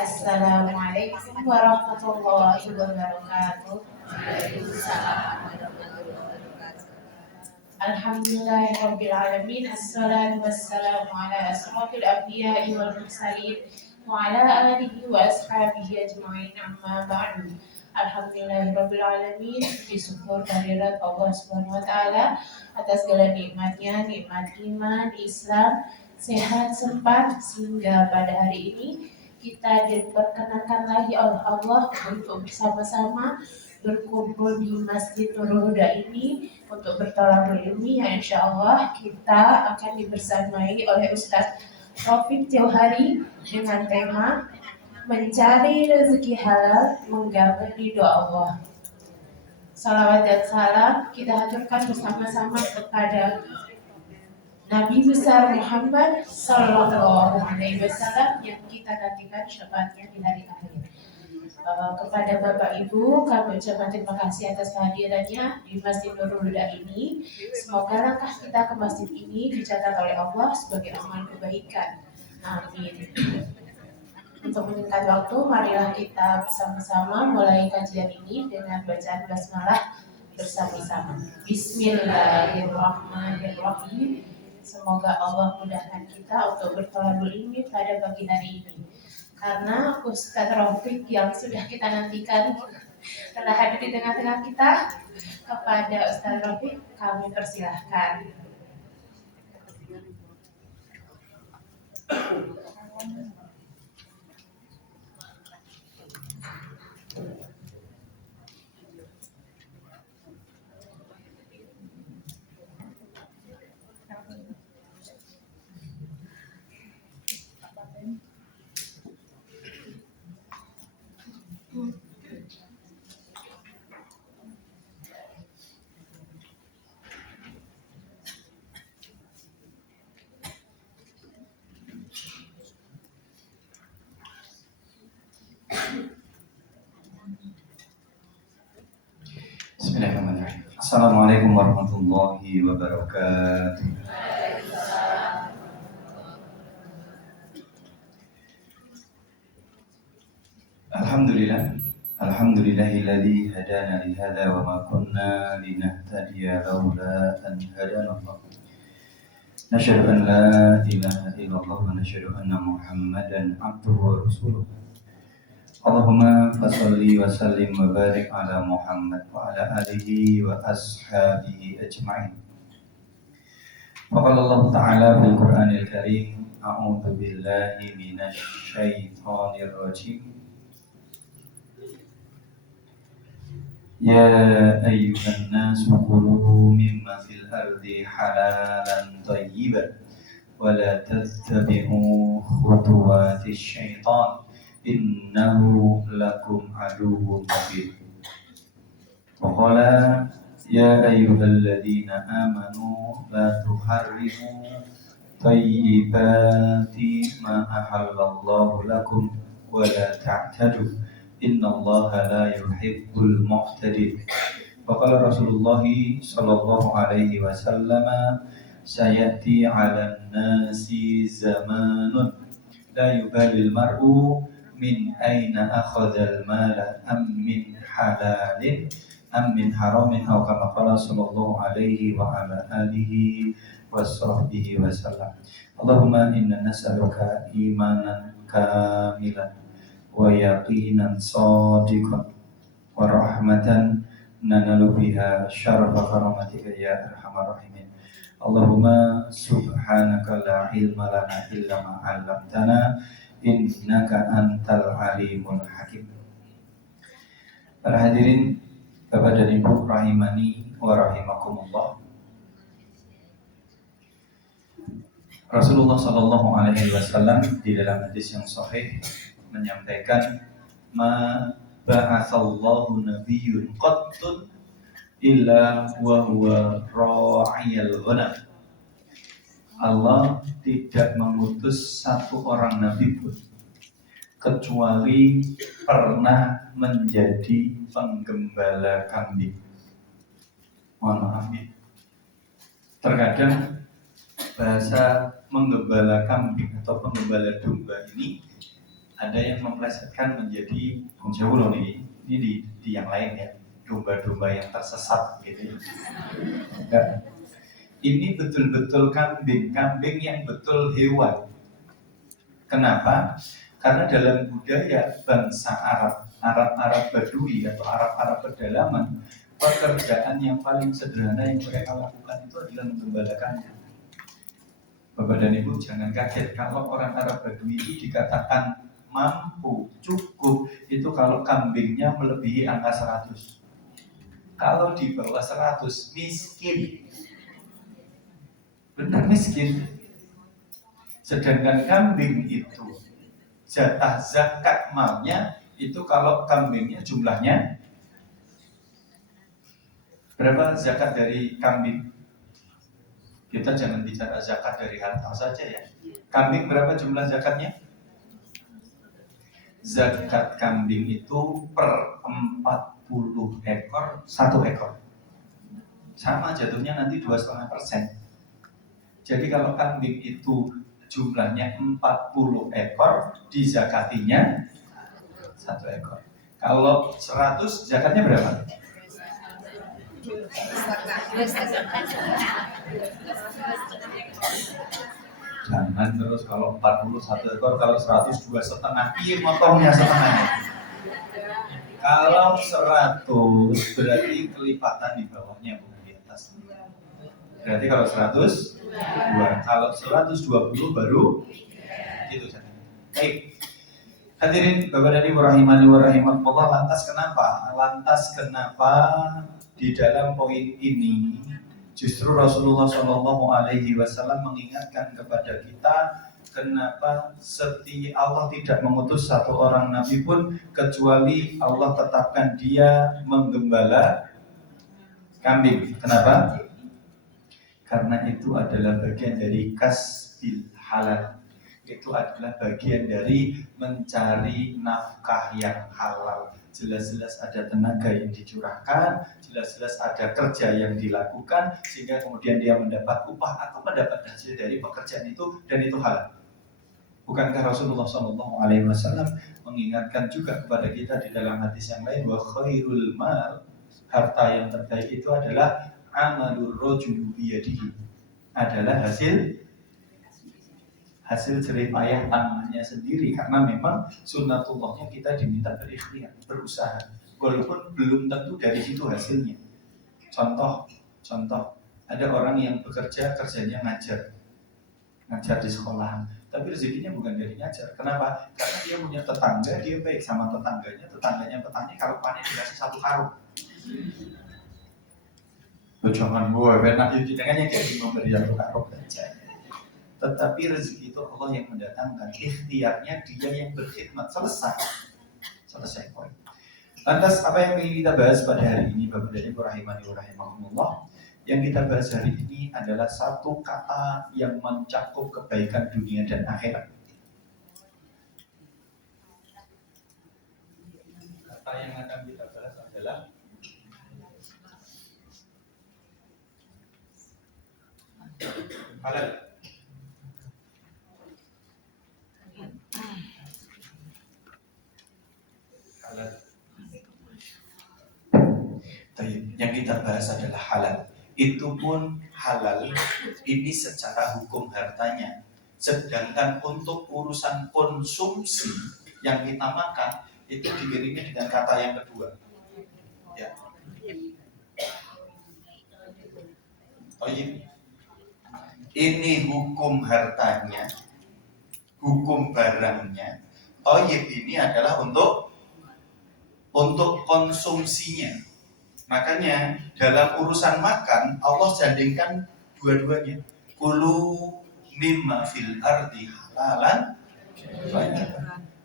Assalamualaikum warahmatullahi wabarakatuh. Alhamdulillahirabbil alamin. Assalatu wassalamu ala asrofil anbiya'i wal mursalin wa ala alihi wa ashabihi ajma'in, amma ba'du. Alhamdulillahirabbil alamin. Bersyukur kehadirat Allah Subhanahu wa taala atas segala nikmatnya, nikmat iman, Islam, sehat, sempat, sehingga pada hari ini kita diperkenankan lagi oleh Allah untuk bersama-sama berkumpul di Masjid Nurul Huda ini untuk bertolak ilmi, yang insya Allah kita akan dibersamai oleh Ustadz Taufik Jauhari dengan tema mencari rezeki halal menggapai ridho Allah. Salawat dan salam kita haturkan bersama-sama kepada Nabi besar Muhammad Sallallahu Alaihi Wasallam yang kita nantikan syafaatnya di hari akhir. Kepada Bapak Ibu, kami ucapkan terima kasih atas kehadirannya di Masjid Nurul Huda ini. Semoga langkah kita ke masjid ini dicatat oleh Allah sebagai amal kebaikan. Amin. Untuk menyingkat waktu, marilah kita bersama-sama mulai kajian ini dengan bacaan basmalah bersama-sama. Bismillahirrahmanirrahim. Semoga Allah mudahkan kita untuk bertolak ilmi pada pagi hari ini. Karena Ustadz Rafiq yang sudah kita nantikan telah hadir di tengah-tengah kita. Kepada Ustadz Rafiq kami persilahkan. Bismillahirrahmanirrahim. Assalamualaikum warahmatullahi wabarakatuh. Alhamdulillahilladzi hadana li hadza wa ma kunna linahtadiya laula an hadana Allah. Nasyhadu an la ilaha illallah wa nasyhadu anna Muhammadan abduhu wa rasuluh. Allahumma fasholli wa sallim wa barik ala Muhammad wa ala alihi wa ashabihi ajma'in. Faqala Allah Ta'ala fil Qur'anil Karim, a'udzu billahi minasy syaithanir rajim. Ya ayyuhan nasu kulu mimma fil ardi halalan thayyiban wa la tattabi'u khutuwatis syaitan innahu lakum aduwwun mubin. Wa qala ya ayyuhalladzina amanu la tuharrimu thayyibati ma ahallallahu lakum wa la ta'tadu innallaha la yuhibbul mu'tadin. Wa qala Rasulullah sallallahu alaihi wasallam sayati 'alan nasi zamanun la yubalil mar'u min aina akhadhal mala am min halalin am min haramin aw kama qala sallallahu alaihi wa ala alihi washabbihi wasallam. Allahumma inna nas'aluka imanan kamilan wa yaqinan shadiqan wa rahmatan nanalu biha syarafa karamatika ya arhamar rahimin. Allahumma subhanaka la ilma lana illa ma 'allamtana innaka antal alimul hakim. Para hadirin Bapak dan Ibu rahimani wa rahimakumullah. Rasulullah sallallahu alaihi wasallam di dalam hadis yang sahih menyampaikan ma ba'atsallahu nabiyyun qattun illa wa huwa ra'iyal ghanam. Allah tidak mengutus satu orang nabi pun kecuali pernah menjadi penggembala kambing. Mohon maaf ya. Terkadang bahasa menggembala kambing atau penggembala domba ini ada yang memplesetkan menjadi jauh loh nih. Ini di yang lain ya, domba-domba yang tersesat gitu ya. Enggak. Ini betul-betul kambing yang betul hewan. Kenapa? Karena dalam budaya bangsa Arab Badui atau Arab pedalaman, pekerjaan yang paling sederhana yang mereka lakukan itu adalah menggembalakan. Bapak dan Ibu jangan kaget kalau orang Arab Badui itu dikatakan mampu, cukup, itu kalau kambingnya melebihi angka 100. Kalau di bawah 100, miskin. Benar miskin. Sedangkan kambing itu jatah zakat malnya itu kalau kambingnya jumlahnya berapa zakat dari kambing? Kita jangan bicara zakat dari harta saja ya. Kambing berapa jumlah zakatnya? Zakat kambing itu per 40 ekor 1 ekor. Sama jatuhnya nanti 2,5%. Jadi kalau kambing itu jumlahnya 40 ekor, dizakatinya 1 ekor. Kalau 100 zakatnya berapa? Jangan terus kalau 41 ekor, kalau 100 2,5. Iya motongnya setengahnya. Kalau 100 berarti kelipatan di bawahnya bukan di atas. Berarti kalau 100 2, kalau 120 baru itu saja. Baik. Hadirin Bapak dan Ibu rahimani wa rahimakumullah, lantas kenapa di dalam poin ini justru Rasulullah Shallallahu Alaihi Wasallam mengingatkan kepada kita kenapa Allah tidak mengutus satu orang nabi pun kecuali Allah tetapkan dia menggembala kambing. Kenapa? Karena itu adalah bagian dari kasbil halal. Itu adalah bagian dari mencari nafkah yang halal. Jelas-jelas ada tenaga yang dicurahkan, jelas-jelas ada kerja yang dilakukan, sehingga kemudian dia mendapat upah atau mendapat hasil dari pekerjaan itu, dan itu halal. Bukankah Rasulullah SAW mengingatkan juga kepada kita di dalam hadis yang lain, wa khairul mal, harta yang terbaik itu adalah amalur rajul biyadihi, adalah hasil jerih payah tangannya sendiri, karena memang sunnatullahnya kita diminta berikhtiar, berusaha, walaupun belum tentu dari situ hasilnya. Contoh, ada orang yang kerjanya ngajar di sekolah, tapi rezekinya bukan dari ngajar. Kenapa? Karena dia punya tetangga, dia baik sama tetangganya petani, kalau panen dikasih 1 karung. Jangan gue benar itu jangan yang kayak memberi 1 karung saja. Tetapi rezeki itu Allah yang mendatangkan, ikhtiarnya dia yang berkhidmat. Selesai poin. Lantas apa yang ingin kita bahas pada hari ini Bapak dan Ibu rahimani wa rahimakumullah? Yang kita bahas hari ini adalah satu kata yang mencakup kebaikan dunia dan akhirat. Kata yang akan kita bahas adalah halal. Halal. Yang kita bahas adalah halal. Itu pun halal ini secara hukum hartanya. Sedangkan untuk urusan konsumsi yang kita makan itu diiringi dengan kata yang kedua. Ya. Ini hukum hartanya, hukum barangnya. Toyib ini adalah untuk konsumsinya. Makanya dalam urusan makan Allah jadikan dua-duanya. Kulu mimma fil ardi halalan,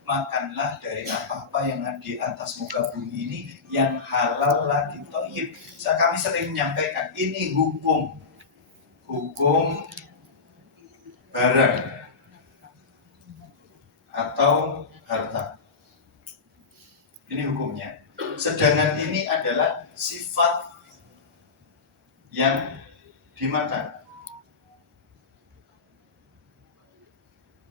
makanlah dari apa-apa yang ada di atas muka bumi ini yang halal lagi toyib. Kami sering menyampaikan ini hukum barang atau harta. Ini hukumnya. Sedangkan ini adalah sifat yang dimakan.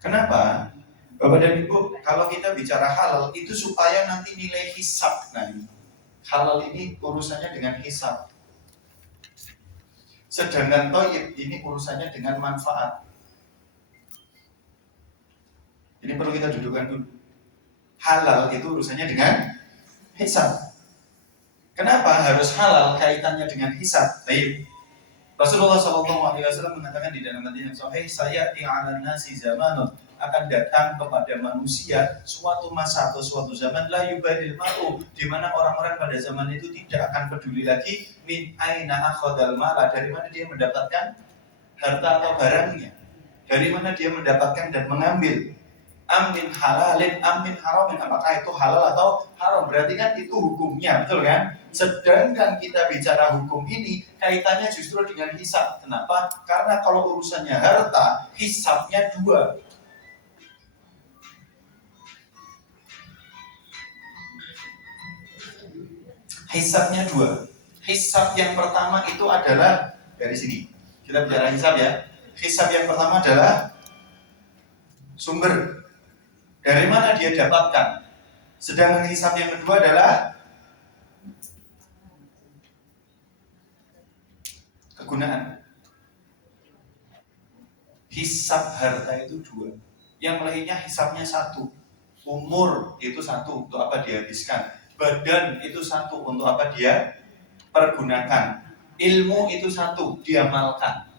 Kenapa? Bapak dan Ibu, kalau kita bicara halal itu supaya nanti nilai hisab. Nah, halal ini urusannya dengan hisab. Sedangkan thayyib ini urusannya dengan manfaat. Ini perlu kita dudukkan dulu. Halal itu urusannya dengan hisab. Kenapa harus halal kaitannya dengan hisab? Baik. Rasulullah SAW mengatakan di dalam hadis yang sahih, saya i'alan nasi zamanun, akan datang kepada manusia suatu masa atau suatu zaman la yubadil mar'u, di mana orang-orang pada zaman itu tidak akan peduli lagi min aina akhadal mala, dari mana dia mendapatkan harta atau barangnya, dari mana dia mendapatkan dan mengambil. Amin halalin, amin haramin, apakah itu halal atau haram? Berarti kan itu hukumnya, betul kan? Sedangkan kita bicara hukum ini kaitannya justru dengan hisab. Kenapa? Karena kalau urusannya harta, hisabnya dua. Hisabnya dua. Hisab yang pertama itu adalah dari sini. Kita bicara hisab ya. Hisab yang pertama adalah sumber. Dari mana dia dapatkan? Sedangkan hisab yang kedua adalah kegunaan. Hisab harta itu dua. Yang lainnya hisabnya satu. Umur itu satu, untuk apa dia habiskan. Badan itu satu, untuk apa dia pergunakan. Ilmu itu satu, diamalkan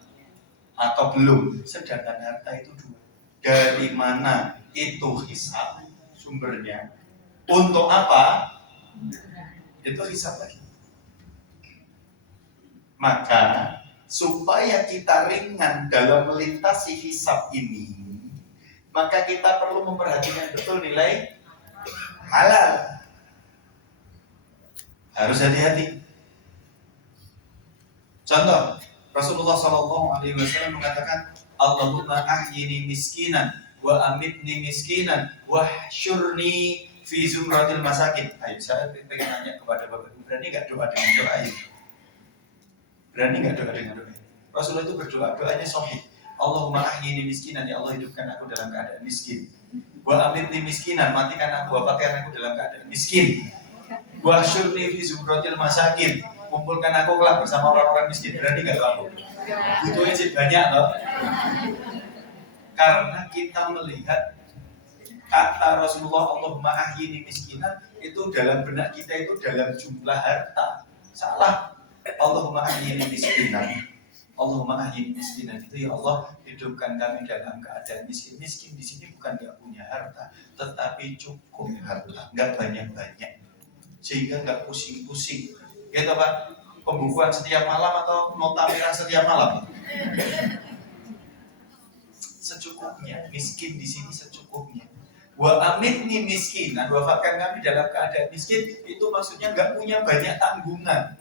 atau belum. Sedangkan harta itu dua. Dari mana itu hisab sumbernya? Untuk apa? Itu hisab lagi. Maka supaya kita ringan dalam melintasi hisab ini, maka kita perlu memperhatikan betul nilai halal. Harus hati-hati. Contoh, Rasulullah SAW mengatakan, Allahumma ahyini miskinan wa amitni miskinan wa syurni fi zumratil masakin. Ayo, saya pengen nanya kepada Bapak Ibu, berani gak doa dengan doa ini? Berani gak doa dengan doa ini? Rasulullah itu berdoa, doanya sahih. Allahumma ahyini miskinan, ya Allah hidupkan aku dalam keadaan miskin. Wa amitni miskinan, matikan aku, wafatkan aku dalam keadaan miskin. Wa syurni fi zumratil masakin, kumpulkan aku kelak bersama orang-orang miskin. Berani gak doa? Butuhnya sih banyak loh. Karena kita melihat kata Rasulullah Allahumma ahyini miskinan itu dalam benak kita itu dalam jumlah harta. Salah. Allahumma ahyini miskinan. Allahumma ahyini miskinan itu ya Allah hidupkan kami dalam keadaan miskin. Miskin di sini bukan nggak punya harta, tetapi cukup harta, nggak banyak-banyak, sehingga nggak pusing-pusing. Gitu Pak. Pembukuan setiap malam atau nota merah setiap malam? Secukupnya. Miskin di sini secukupnya. Wa amitni miskinan, wafatkan kami dalam keadaan miskin, itu maksudnya nggak punya banyak tanggungan.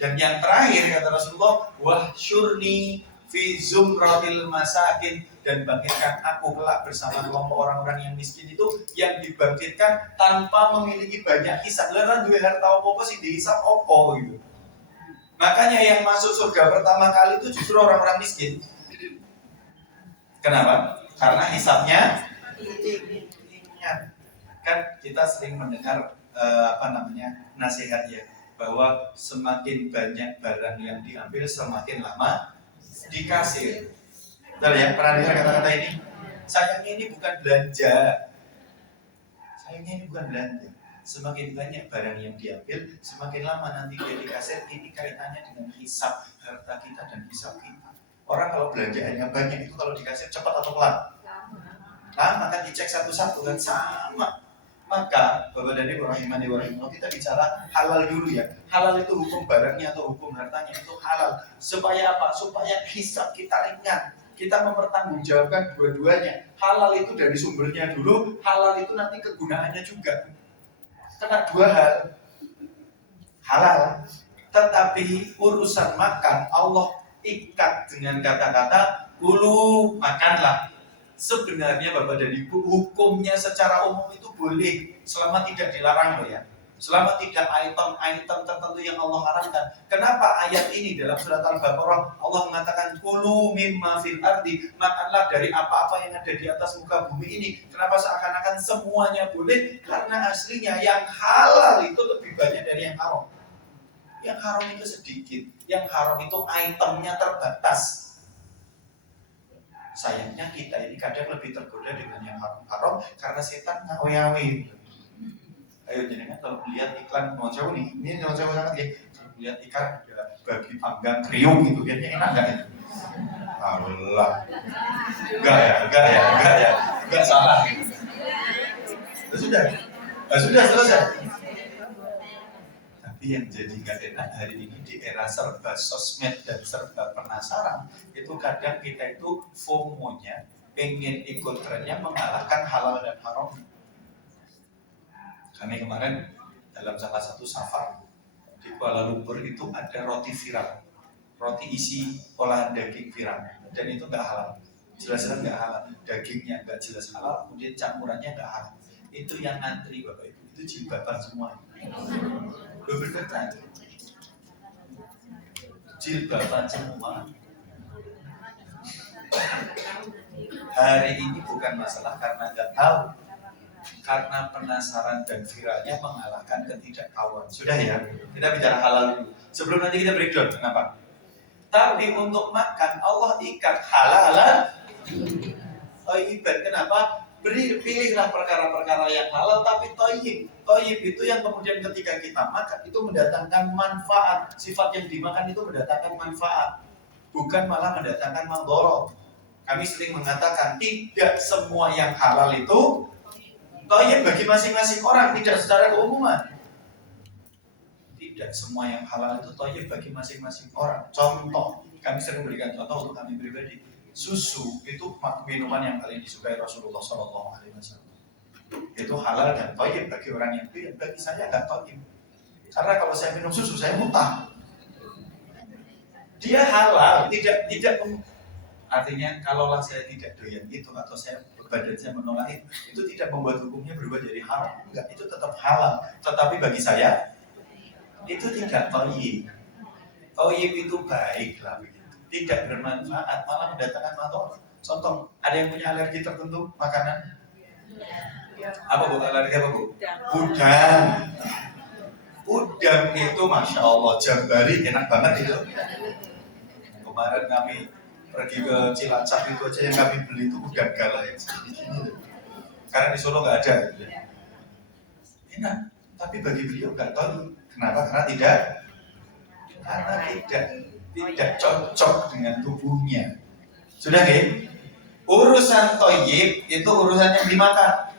Dan yang terakhir kata Rasulullah, wa syurni fi zumratil masakin, dan bangkitkan aku kelak bersama kelompok orang-orang yang miskin itu, yang dibangkitkan tanpa memiliki banyak hisab. Lalu duwe harta apa sih dihisab apa gitu. Makanya yang masuk surga pertama kali itu justru orang-orang miskin. Kenapa? Karena hisabnya ringan. Kan kita sering mendengar nasihat ya, bahwa semakin banyak barang yang diambil semakin lama di kasir. Betul ya, pernah dengar kata-kata ini? Sayangnya ini bukan belanja. Sayangnya ini bukan belanja. Semakin banyak barang yang diambil, semakin lama nanti dia di kasir. Ini kaitannya dengan hisab harta kita dan hisab kita. Orang kalau belanjaannya banyak itu kalau di kasir cepat atau pelan? Lama kan, dicek satu-satu kan sama. Maka Bapak dan Ibu rahimani wa rahimakumullah, kita bicara halal dulu ya. Halal itu hukum barangnya atau hukum hartanya itu halal. Supaya apa? Supaya hisab kita ringan. Kita mempertanggungjawabkan dua-duanya. Halal itu dari sumbernya dulu, halal itu nanti kegunaannya juga. Kena dua hal. Halal. Tetapi urusan makan Allah ikat dengan kata-kata Kulu, makanlah. Sebenarnya Bapak dan Ibu, hukumnya secara umum itu boleh selama tidak dilarang loh ya. Selama tidak item-item tertentu yang Allah haramkan. Kenapa ayat ini dalam surat Al-Baqarah Allah mengatakan kulu mimma fil ardi, makanlah dari apa-apa yang ada di atas muka bumi ini. Kenapa seakan-akan semuanya boleh? Karena aslinya yang halal itu lebih banyak dari yang haram. Yang haram itu sedikit, yang haram itu itemnya terbatas. Sayangnya kita ini kadang lebih tergoda dengan yang haram karena setan ngawe-ngawe. Ayo jenengan kalau lihat iklan noncew nih, ini noncew sangat ya. Kalau lihat iklan ada babi panggang kriuk gitu, kayaknya enak nggak ya? Allah, enggak salah. Sudah selesai. Tapi yang jadi nggak enak hari ini di era serba sosmed dan serba penasaran, itu kadang kita itu FOMO-nya pengen ikut trennya mengalahkan halal dan haram. Kami kemarin dalam salah satu safar di Kuala Lumpur itu ada roti viral, roti isi olahan daging viral, dan itu nggak halal, jelas-jelas nggak halal, dagingnya nggak jelas halal, kemudian campurannya nggak halal. Itu yang ngantri Bapak Ibu, itu jilbaban semua. Benar, jilbaban semua. Hari ini bukan masalah karena nggak tahu, karena penasaran dan viralnya mengalahkan ketidaktahuan. Sudah ya, kita bicara halal dulu. Sebelum nanti kita breakdown, kenapa? Tapi untuk makan Allah ikat halal. Oh ibadah kenapa? Pilihlah perkara-perkara yang halal tapi thayyib. Thayyib itu yang kemudian ketika kita makan itu mendatangkan manfaat. Sifat yang dimakan itu mendatangkan manfaat, bukan malah mendatangkan madharat. Kami sering mengatakan tidak semua yang halal itu thayyib bagi masing-masing orang, tidak secara keumuman. Tidak semua yang halal itu thayyib bagi masing-masing orang. Contoh, kami sering berikan contoh untuk kami pribadi. Susu itu minuman yang paling disukai Rasulullah SAW. Itu halal dan thayyib bagi orang yang itu, bagi saya nggak thayyib. Karena kalau saya minum susu, saya muntah. Dia halal, tidak artinya kalaulah saya tidak doyan itu atau saya badan saya menolak itu tidak membuat hukumnya berubah jadi haram. Enggak, itu tetap halal. Tetapi bagi saya itu tidak thayyib. Thayyib itu baiklah begitu. Tidak bermanfaat, malah mendatangkan madharat. Contoh, ada yang punya alergi tertentu makanan? Apa Bu? Alergi apa Bu? Udang. Udang itu Masya Allah, jambari enak banget itu. Kemarin kami pergi ke Cilacap itu aja yang kami beli itu udang galah yang segini. Karena di Solo nggak ada. Enak, tapi bagi beliau nggak tahu. Kenapa? Karena tidak cocok dengan tubuhnya. Sudah nggih? Urusan thayyib itu urusan yang dimakan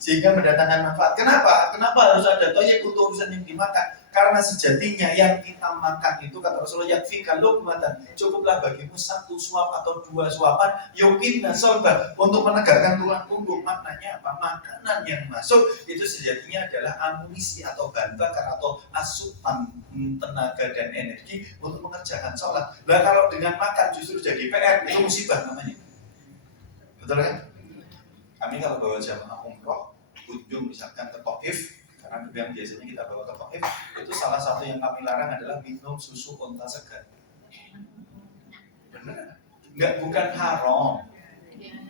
sehingga mendatangkan manfaat. Kenapa harus ada thayyib untuk urusan yang dimakan? Karena sejatinya yang kita makan itu kata Rasulullah yakfika luqmatan, cukuplah bagimu satu suap atau dua suapan yuqinna sulba, untuk menegakkan tulang punggung. Maknanya apa? Makanan yang masuk itu sejatinya adalah amunisi atau bahan bakar atau asupan tenaga dan energi untuk mengerjakan sholat. Nah kalau dengan makan justru jadi PR, itu musibah namanya. Betul kan? Kami kalau bawa jamaah umroh kunjung misalkan ke Taif, karena yang biasanya kita bawa ke Taif, itu salah satu yang kami larang adalah minum susu unta segar. Benar? Bukan haram,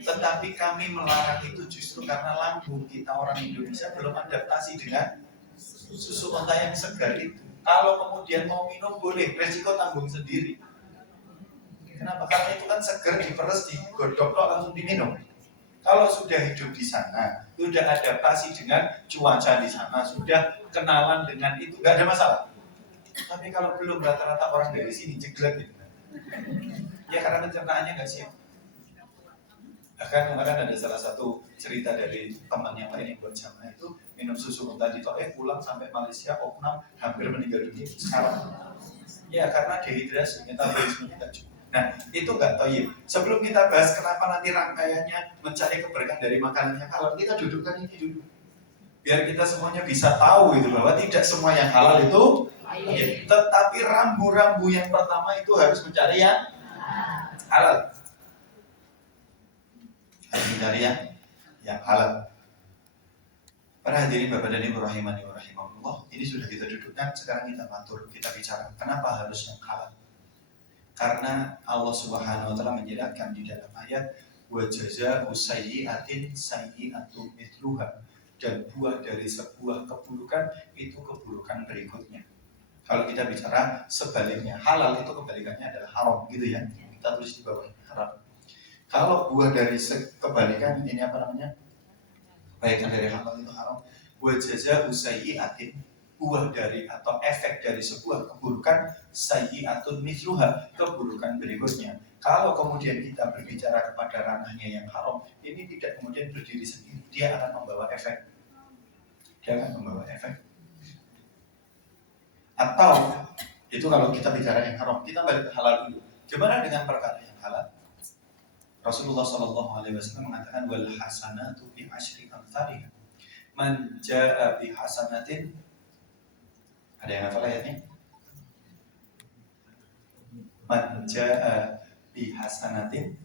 tetapi kami melarang itu justru karena lambung kita orang Indonesia belum adaptasi dengan susu unta yang segar itu. Kalau kemudian mau minum boleh, resiko tanggung sendiri. Kenapa? Karena itu kan segar, diperes, digodok langsung diminum. Kalau sudah hidup di sana, sudah adaptasi dengan cuaca di sana, sudah kenalan dengan itu, nggak ada masalah. Tapi kalau belum, rata-rata orang dari sini jeglek gitu. Ya karena pencernaannya nggak siap. Bahkan kemarin ada salah satu cerita dari teman yang lain yang buat jamaah itu minum susu unta di Taif, pulang sampai Malaysia, opnam, hampir meninggal dunia sekarang. Ya karena dehidrasi, metabolismenya nggak cukup. Nah itu nggak thayyib. Sebelum kita bahas kenapa nanti rangkaiannya mencari keberkahan dari makanan yang halal, kita dudukkan ini dulu biar kita semuanya bisa tahu itu bahwa tidak semua yang halal itu thayyib. Tetapi rambu-rambu yang pertama itu harus mencari yang halal. mencari yang halal. Para hadirin Bapak dan Ibu rahimani wa rahimakumullah, ini sudah kita dudukkan, sekarang kita matur, kita bicara kenapa harus yang halal. Karena Allah Subhanahu wa taala menjelaskan di dalam ayat wa jazaa'u sayyi'atin sayyi'atun mithluha, dan buah dari sebuah keburukan itu keburukan berikutnya. Kalau kita bicara sebaliknya, halal itu kebalikannya adalah haram, gitu ya. Kita tulis di bawah haram. Kalau buah dari kebalikan ini apa namanya? Kebaikan dari halal itu haram. Wa jazaa'u sayyi'atin, buah dari atau efek dari sebuah keburukan sayyi'atun mithluha, keburukan berikutnya. Kalau kemudian kita berbicara kepada ranahnya yang haram, ini tidak kemudian berdiri sendiri, dia akan membawa efek. Atau itu kalau kita bicara yang haram, kita balik ke halal dulu. Gimana dengan perkara yang halal? Rasulullah SAW mengatakan wal hasanatu bi asyri amsalihha. Man jaa bi hasanatin, ada yang hafal ayatnya? Man jaa bi hasanatin,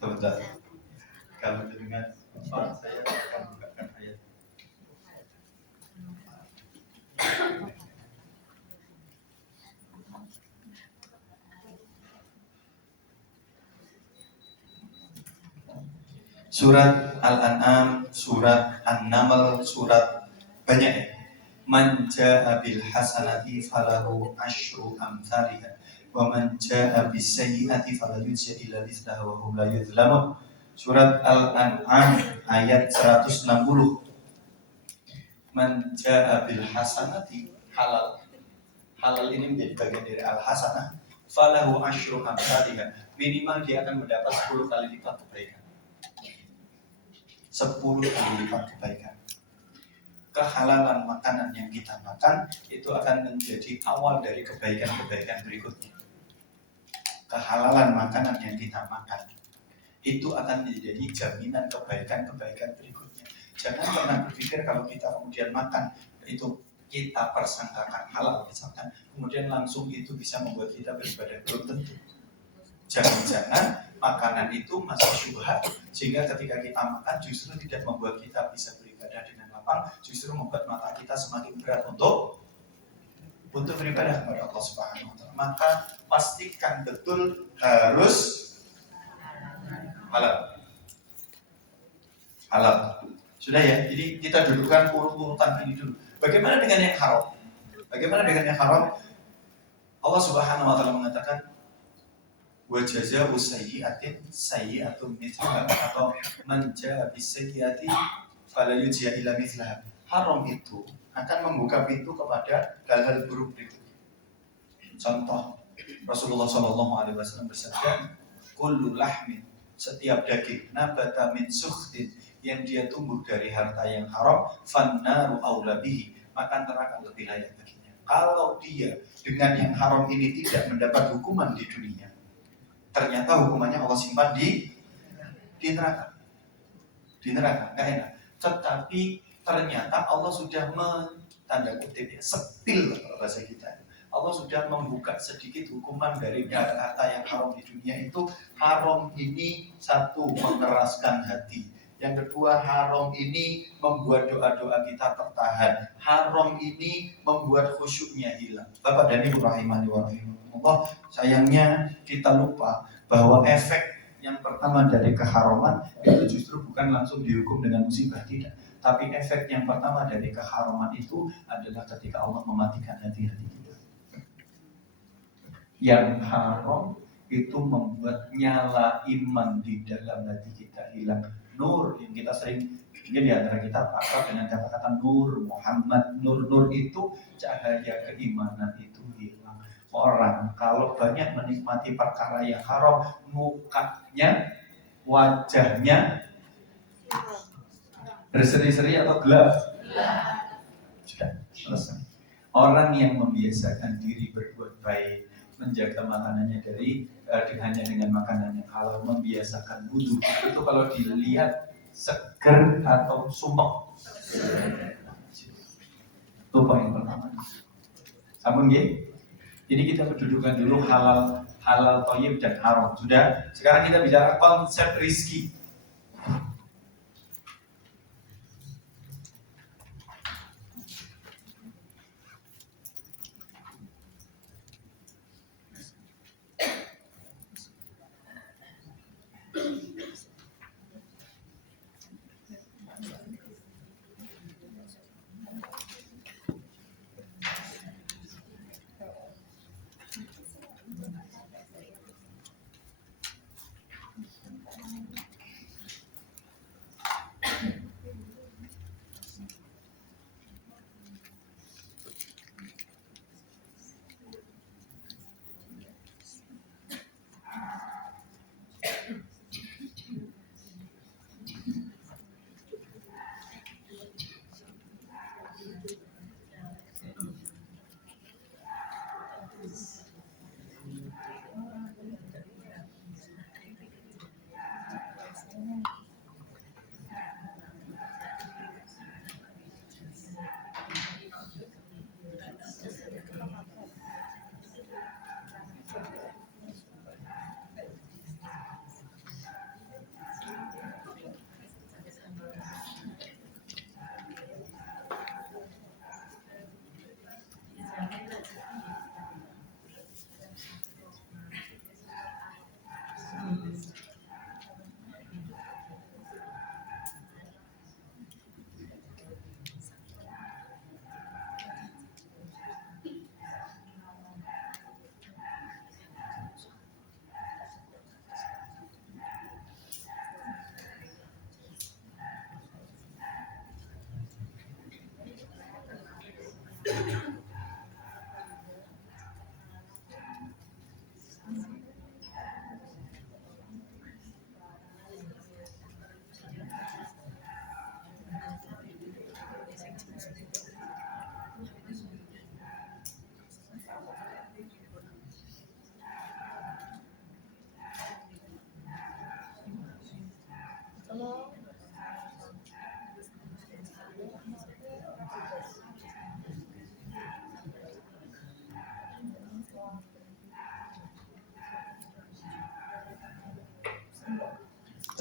sebentar. Kalau dengar suara saya akan bukakan ayat. Surat Al-An'am, surat An-Naml, surat banyak ya. Man jaa bil hasanati falahu asyru amsalihha wa man jaa bis sayyi'ati fala yujza illa mithlaha wa hum la yuzlamun. Surat Al-An'am ayat 160. Man jaa bil hasanati, halal. Halal ini menjadi bagian dari al-hasanah. Falahu asyru amsalihha, minimal dia akan mendapat 10 kali lipat kebaikan. 10 kali lipat kebaikan. Kehalalan makanan yang kita makan itu akan menjadi awal dari kebaikan-kebaikan berikutnya. Kehalalan makanan yang kita makan itu akan menjadi jaminan kebaikan-kebaikan berikutnya. Jangan pernah berpikir kalau kita kemudian makan itu kita persangkakan halal misalkan, kemudian langsung itu bisa membuat kita beribadah, belum tentu. Jangan-jangan makanan itu masih syubhat, sehingga ketika kita makan justru tidak membuat kita bisa beribadah dengan lapang, justru membuat mata kita semakin berat untuk beribadah kepada Allah Subhanahu wa taala. Maka pastikan betul harus halal. Sudah ya, jadi kita dudukkan urut-urutan ini dulu. Bagaimana dengan yang haram? Allah Subhanahu wa taala mengatakan wa jazaa'u sayyi'atin sayyi'atun mithluha, atau man jaa bis sayyi'ati fala yujza illa mithlaha. Haram itu akan membuka pintu kepada hal-hal buruk berikutnya. Contoh, Rasulullah SAW bersabda, kullu lahmin, setiap daging, nabata min sukhtin, yang dia tumbuh dari harta yang haram, fannaru aula bihi, maka neraka lebih layak baginya. Kalau dia dengan yang haram ini tidak mendapat hukuman di dunia, ternyata hukumannya Allah simpan di neraka. Nggak enak. Tetapi ternyata Allah sudah tanda kutip ya, sepil kalau bahasa kita. Allah sudah membuka sedikit hukuman dari harta yang haram di dunia itu. Haram ini satu, mengeraskan hati. Yang kedua, haram ini membuat doa-doa kita tertahan. Haram ini membuat khusyuknya hilang. Bapak dan Ibu rahimani wa rahimakumullah, sayangnya kita lupa bahwa efek yang pertama dari keharaman itu justru bukan langsung dihukum dengan musibah, tidak. Tapi efek yang pertama dari keharaman itu adalah ketika Allah mematikan hati-hati kita. Yang haram itu membuat nyala iman di dalam hati kita hilang. Nur yang kita sering, mungkin di antara kita pakar dengan kata-kata Nur Muhammad. Nur itu cahaya keimanan itu hilang. Orang kalau banyak menikmati perkara yang haram, mukanya, wajahnya berseri-seri atau gelap? Sudah selesai. Orang yang membiasakan diri berbuat baik, menjaga makanannya hanya dengan makanan yang halal, membiasakan wudu, itu kalau dilihat seger atau sumpek. Itu poin pertama. Sampun nggih? Ini kita mendudukan dulu halal, halal, thayyib dan haram. Sudah. Sekarang kita bicara konsep rizki.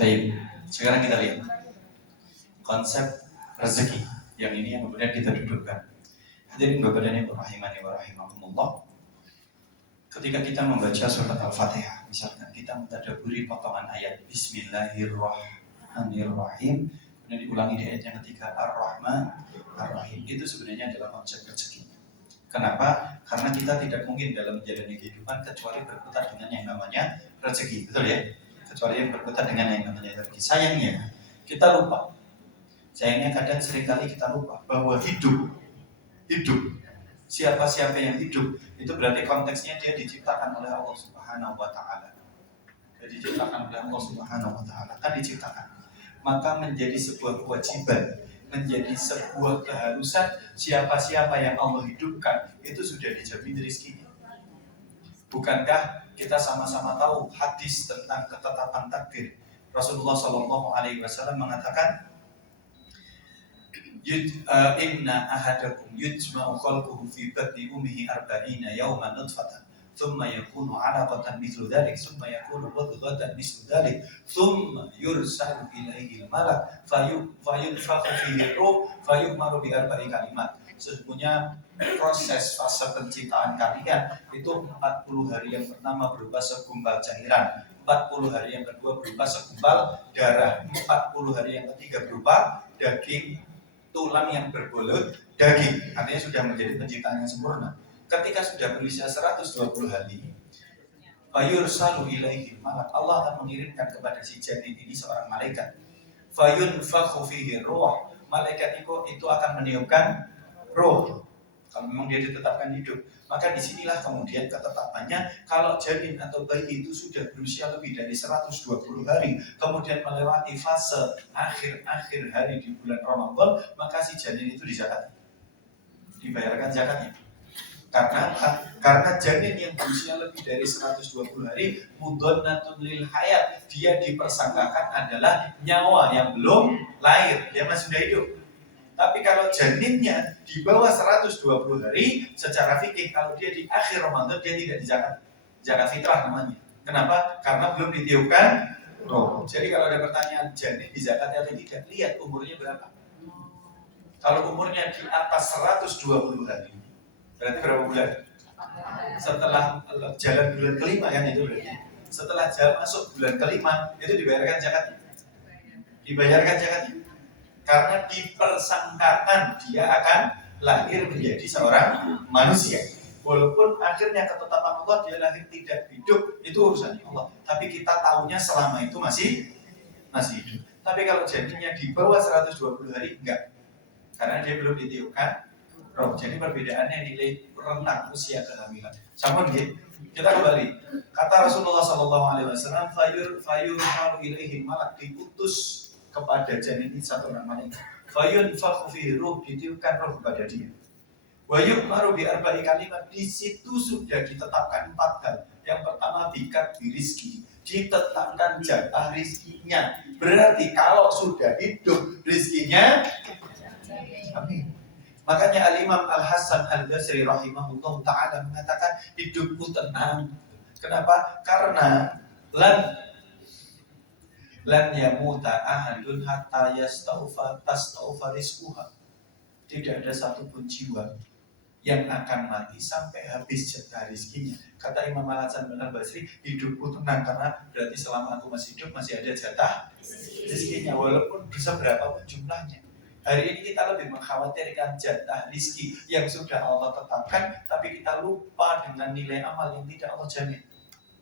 Baik, sekarang kita lihat konsep rezeki yang ini yang kemudian kita dudukkan. Hadirin Bapak dan Ibu rahimani wa rahimakumullah. Ketika kita membaca surat Al-Fatihah, misalkan kita mentadabburi potongan ayat Bismillahirrahmanirrahim, kemudian diulangi di ayat yang ketiga Ar-Rahman Ar-Rahim, itu sebenarnya adalah konsep rezeki. Kenapa? Karena kita tidak mungkin dalam menjalani kehidupan kecuali berkutat dengan yang namanya rezeki, betul ya? Kecuali yang berkutat dengan yang namanya rezeki. Sayangnya kita lupa. Sayangnya kadang seringkali kita lupa bahwa hidup siapa-siapa yang hidup itu berarti konteksnya dia diciptakan oleh Allah Subhanahu wa taala. Dia diciptakan oleh Allah Subhanahu wa taala, kan diciptakan. Maka menjadi sebuah kewajiban, menjadi sebuah keharusan siapa-siapa yang Allah hidupkan itu sudah dijamin rezekinya. Bukankah kita sama-sama tahu hadis tentang ketetapan takdir? Rasulullah Shallallahu Alaihi Wasallam mengatakan, Inna ahadakum yujma'u khalquhu fi batni ummihi arba'ina yawman nutfatan thumma yakunu 'alaqatan mithlu dhalik thumma yakunu mudghatan mithlu dhalik thumma yursalu ilaihi al-malak fayunfakhu fihi ruh fayu'maru bi arba'i kalimat. Sesungguhnya proses fase penciptaan kalian itu 40 hari yang pertama berupa segumpal cairan, 40 hari yang kedua berupa segumpal darah, 40 hari yang ketiga berupa daging tulang yang berbelut daging. Artinya sudah menjadi penciptaan yang sempurna. Ketika sudah berusia 120 hari, fayursalu ilaihi malak, Allah akan mengirimkan kepada si janin ini seorang malaikat. Fayunfakhu fihi ruh, malaikat itu akan meniupkan roh. Kalau memang dia ditetapkan hidup, maka disinilah kemudian ketetapannya. Kalau janin atau bayi itu sudah berusia lebih dari 120 hari, kemudian melewati fase akhir-akhir hari di bulan Ramadan, maka si janin itu dizakat, dibayarkan zakatnya. Karena janin yang berusia lebih dari 120 hari mudhannatun lil hayat, dia dipersangkakan adalah nyawa yang belum lahir, dia masih sudah hidup. Tapi kalau janinnya di bawah 120 hari, secara fikih kalau dia di akhir Ramadan dia tidak dizakat. Zakat fitrah namanya. Kenapa? Karena belum ditiupkan roh. Jadi kalau ada pertanyaan janin dizakat atau tidak, lihat umurnya berapa. Kalau umurnya di atas 120 hari, berarti berapa bulan? Setelah jalan bulan kelima kan itu berarti. Setelah jalan masuk bulan kelima itu dibayarkan zakatnya. Dibayarkan zakatnya. Karena dipersangkakan dia akan lahir menjadi seorang manusia. Walaupun akhirnya ketetapan Allah dia lahir tidak hidup, itu urusannya Allah. Tapi kita tahunya selama itu masih hidup. Tapi kalau janinnya di bawah 120 hari enggak. Karena dia belum ditiupkan roh. Jadi perbedaannya nilai rentang usia kehamilan. Sama gitu. Kita kembali. Kata Rasulullah SAW, fayur ilaihi malak, diutus kepada janin ini satu namanya. Fayun fakhufi ruh, ditiupkan roh kepada dia. Wayuk maru bi arba'i kalimat, di situ sudah ditetapkan 4 hal. Yang pertama bikat birizki, ditetapkan jatah rizkinya. Berarti kalau sudah hidup rizkinya, amin. Makanya Al-Imam Al-Hasan Al-Basri rahimahullah ta'ala mengatakan hidupku tenang. Kenapa? Karena lan yamuta ahadun hatta tastaufa rizquha. Tidak ada satupun jiwa yang akan mati sampai habis jatah rizkinya. Kata Imam Al-Hasan Al-Basri, hidupku tenang karena berarti selama aku masih hidup masih ada jatah rizkinya, walaupun bisa berapapun jumlahnya. Hari ini kita lebih mengkhawatirkan jatah rizki yang sudah Allah tetapkan, tapi kita lupa dengan nilai amal yang tidak Allah jamin.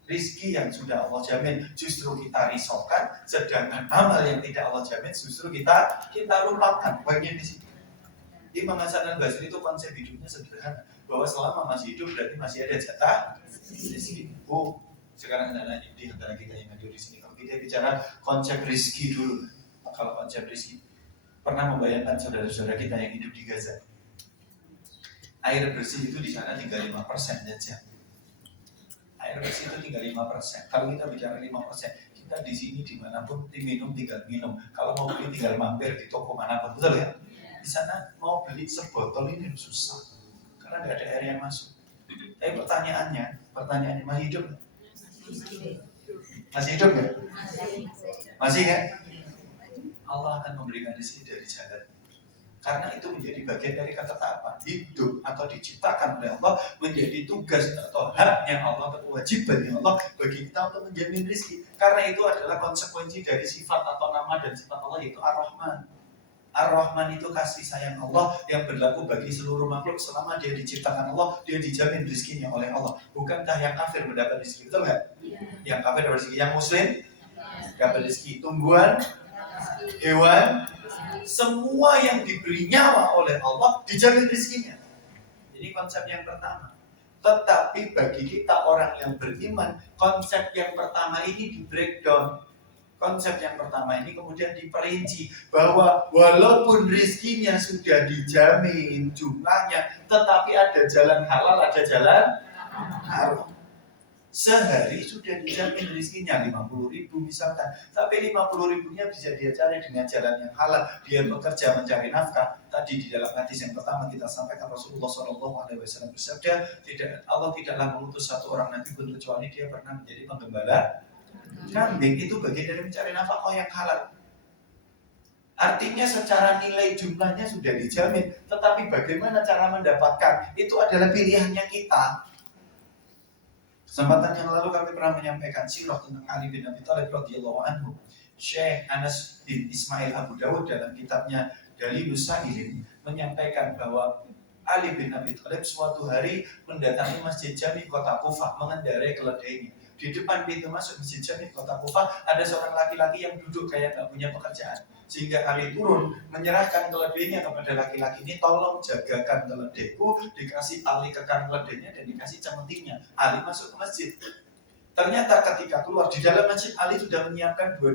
Rizki yang sudah Allah jamin justru kita risaukan, sedangkan amal yang tidak Allah jamin justru kita lupakan. Bagian di situ. Imam Hasan Al-Basri itu konsep hidupnya sederhana, bahwa selama masih hidup berarti masih ada jatah rizki. Oh, sekarang ada nanya di antara kita yang ada di sini. Kalau kita bicara konsep rizki dulu, kalau konsep rizki, pernah membayangkan saudara-saudara kita yang hidup di Gaza, air bersih itu di sana tinggal 5% saja. Air bersih itu tinggal 5%. Kalau kita bicara 5%, kita di sini dimanapun diminum tinggal minum. Kalau mau beli tinggal mampir di toko manapun, betul ya? Di sana mau beli sebotol ini susah, karena tidak ada air yang masuk. Tapi pertanyaannya masih hidup nggak? Masih hidup nggak? Masih kan? Allah akan memberikan rezeki dari jalan. Karena itu menjadi bagian dari ketetapan hidup atau diciptakan oleh Allah, menjadi tugas atau haknya Allah atau kewajibannya Allah bagi kita untuk menjamin rezeki. Karena itu adalah konsekuensi dari sifat atau nama dan sifat Allah, yaitu Ar-Rahman. Ar-Rahman itu kasih sayang Allah yang berlaku bagi seluruh makhluk. Selama dia diciptakan Allah, dia dijamin rezekinya oleh Allah. Bukankah yang kafir mendapat rezeki, betul nggak? Yang kafir dapat rezeki, yang muslim dapat rezeki. Tumbuhan, hewan, semua yang diberi nyawa oleh Allah dijamin rezekinya. Jadi konsep yang pertama. Tetapi bagi kita orang yang beriman, konsep yang pertama ini di breakdown. Konsep yang pertama ini kemudian diperinci bahwa walaupun rizkinya sudah dijamin jumlahnya, tetapi ada jalan halal, ada jalan haram. Sehari sudah dijamin rizkinya 50.000 misalkan, tapi 50.000-nya bisa dia cari dengan jalan yang halal. Dia bekerja mencari nafkah. Tadi di dalam hadis yang pertama kita sampaikan, Rasulullah SAW bersabda, Allah tidaklah mengutus satu orang nabi pun kecuali dia pernah menjadi penggembala kambing. Itu bagian dari mencari nafkah yang halal. Artinya secara nilai jumlahnya sudah dijamin, tetapi bagaimana cara mendapatkan itu adalah pilihannya kita. Kesempatan yang lalu kami pernah menyampaikan sirah tentang Ali bin Abi Thalib radhiyallahu anhu. Syekh Anas bin Ismail Abu Dawud dalam kitabnya Dalilus Sa'ilin menyampaikan bahwa Ali bin Abi Thalib suatu hari mendatangi Masjid Jami kota Kufah, mengendarai keledainya. Di depan pintu masuk Masjid Jami kota Kufah ada seorang laki-laki yang duduk kayak nggak punya pekerjaan. Sehingga Ali turun menyerahkan keledainya kepada laki-laki ini, tolong jagakan keledaiku, dikasih tali kekang keledainya dan dikasih cemetinya. Ali masuk ke masjid. Ternyata ketika keluar di dalam masjid, Ali sudah menyiapkan 2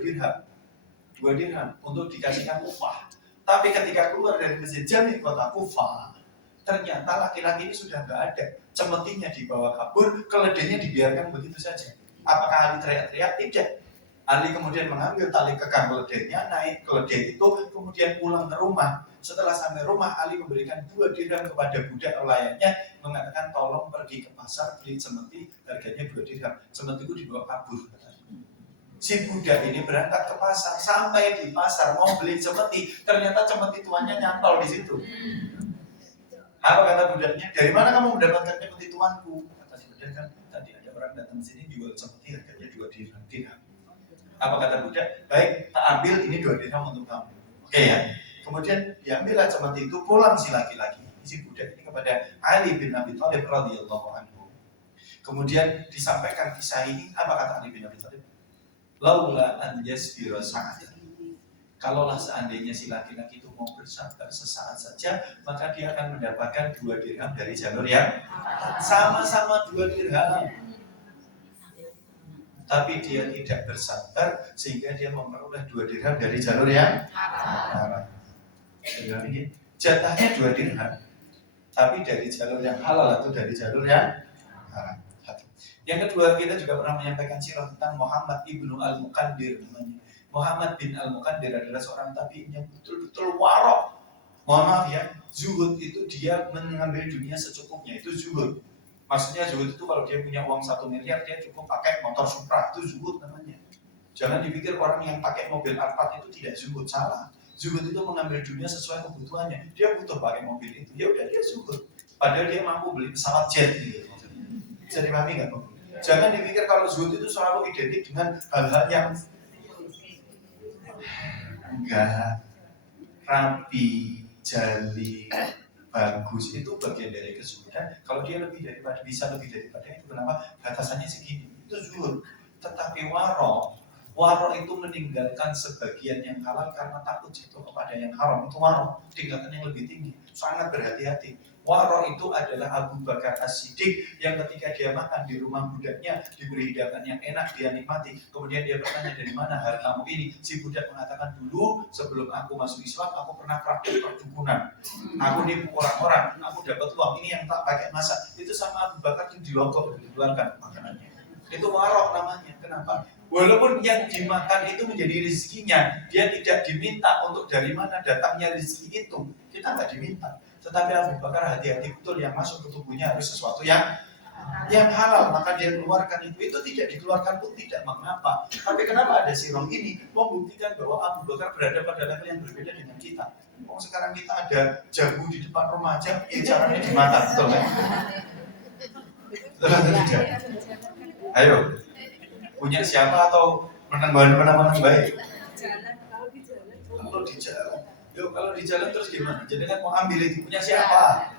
dirham untuk dikasihkan upah. Tapi ketika keluar dari Masjid Jami kota Kufah, ternyata laki-laki ini sudah nggak ada. Cemetinya dibawa kabur, keledainya dibiarkan begitu saja. Apakah Ali teriak-teriak? Tidak. Ali kemudian mengambil tali kekang keledainya, naik keledai itu, kemudian pulang ke rumah. Setelah sampai rumah, Ali memberikan 2 dirham kepada budak pelayannya, mengatakan tolong pergi ke pasar beli cemeti, harganya 2 dirham. Cemeti itu dibawa kabur. Si budak ini berangkat ke pasar, sampai di pasar mau beli cemeti, ternyata cemeti tuannya nyantol di situ. Apa kata budaknya? Dari mana kamu mendapatkan cemeti tuanku? Kata si budak, kan tadi ada orang datang sini jual cemeti, harganya 2 dirham. Apa kata budak? Baik, tak ambil ini 2 dirham untuk kamu. Oke ya. Kemudian diambillah cemeti itu, pulang si laki-laki, si budak ini kepada Ali bin Abi Thalib radhiyallahu anhu. Kemudian disampaikan kisah ini, apa kata Ali bin Abi Thalib? Laula an yasbira sa'atan. Kalaulah seandainya si laki-laki itu mau bersabar sesaat saja, maka dia akan mendapatkan 2 dirham dari jalur yang sama-sama 2 dirham. Tapi dia tidak bersabar sehingga dia memperoleh 2 dirham dari jalur yang haram. Jatahnya 2 dirham, tapi dari jalur yang halal atau dari jalur yang haram. Yang kedua, kita juga pernah menyampaikan sirah tentang Muhammad ibnu al-Muqaddir namanya. Muhammad bin al-Muqaddir adalah seorang tabi'in yang betul-betul warok. Mohon maaf ya, zuhud itu dia mengambil dunia secukupnya, itu zuhud. Maksudnya zuhud itu kalau dia punya uang 1 miliar, dia cukup pakai motor Supra, itu zuhud namanya. Jangan dipikir orang yang pakai mobil Alphard itu tidak zuhud, salah. Zuhud itu mengambil dunia sesuai kebutuhannya. Dia butuh pakai mobil itu, ya udah dia zuhud. Padahal dia mampu beli pesawat jet gitu. Bisa dipahami nggak, Bang? Jangan dipikir kalau zuhud itu selalu identik dengan hal-hal yang enggak rapi, jali, bagus. Itu bagian dari kezuhudan. Kalau dia bisa lebih daripada itu, kenapa? Batasannya segini, itu zuhud. Tetapi waro itu meninggalkan sebagian yang halal karena takut jatuh kepada yang haram. Itu waro, tingkatan yang lebih tinggi. Sangat berhati-hati. Waro itu adalah Abu Bakar As-Siddiq yang ketika dia makan di rumah budaknya, diberi hidangan yang enak, dia nikmati. Kemudian dia bertanya, dari mana hartamu ini? Si budak mengatakan, dulu sebelum aku masuk Islam, aku pernah praktik perdukunan. Aku nipu orang-orang, aku dapat uang ini yang tak pakai masak. Itu sama Abu Bakar itu dilokok, dikeluarkan makanannya. Itu waro namanya. Kenapa? Walaupun yang dimakan itu menjadi rezekinya, dia tidak diminta untuk dari mana datangnya rezeki itu. Kita nggak diminta. Tetapi Abu Bakar hati-hati betul, yang masuk ke tubuhnya harus sesuatu yang halal, maka dia keluarkan itu. Itu tidak dikeluarkan pun tidak mengapa. Tapi kenapa ada sirong ini? Membuktikan bahwa Abu Bakar berada pada level yang berbeda dengan kita. Oh, sekarang kita ada jagung di depan rumah aja, caranya di mata, betul kan? Betul atau tidak? Ayo, punya siapa atau menang baik? Kalau di jalan. Yo, kalau di jalan terus gimana? Jadi kan mau ambil itu, punya siapa?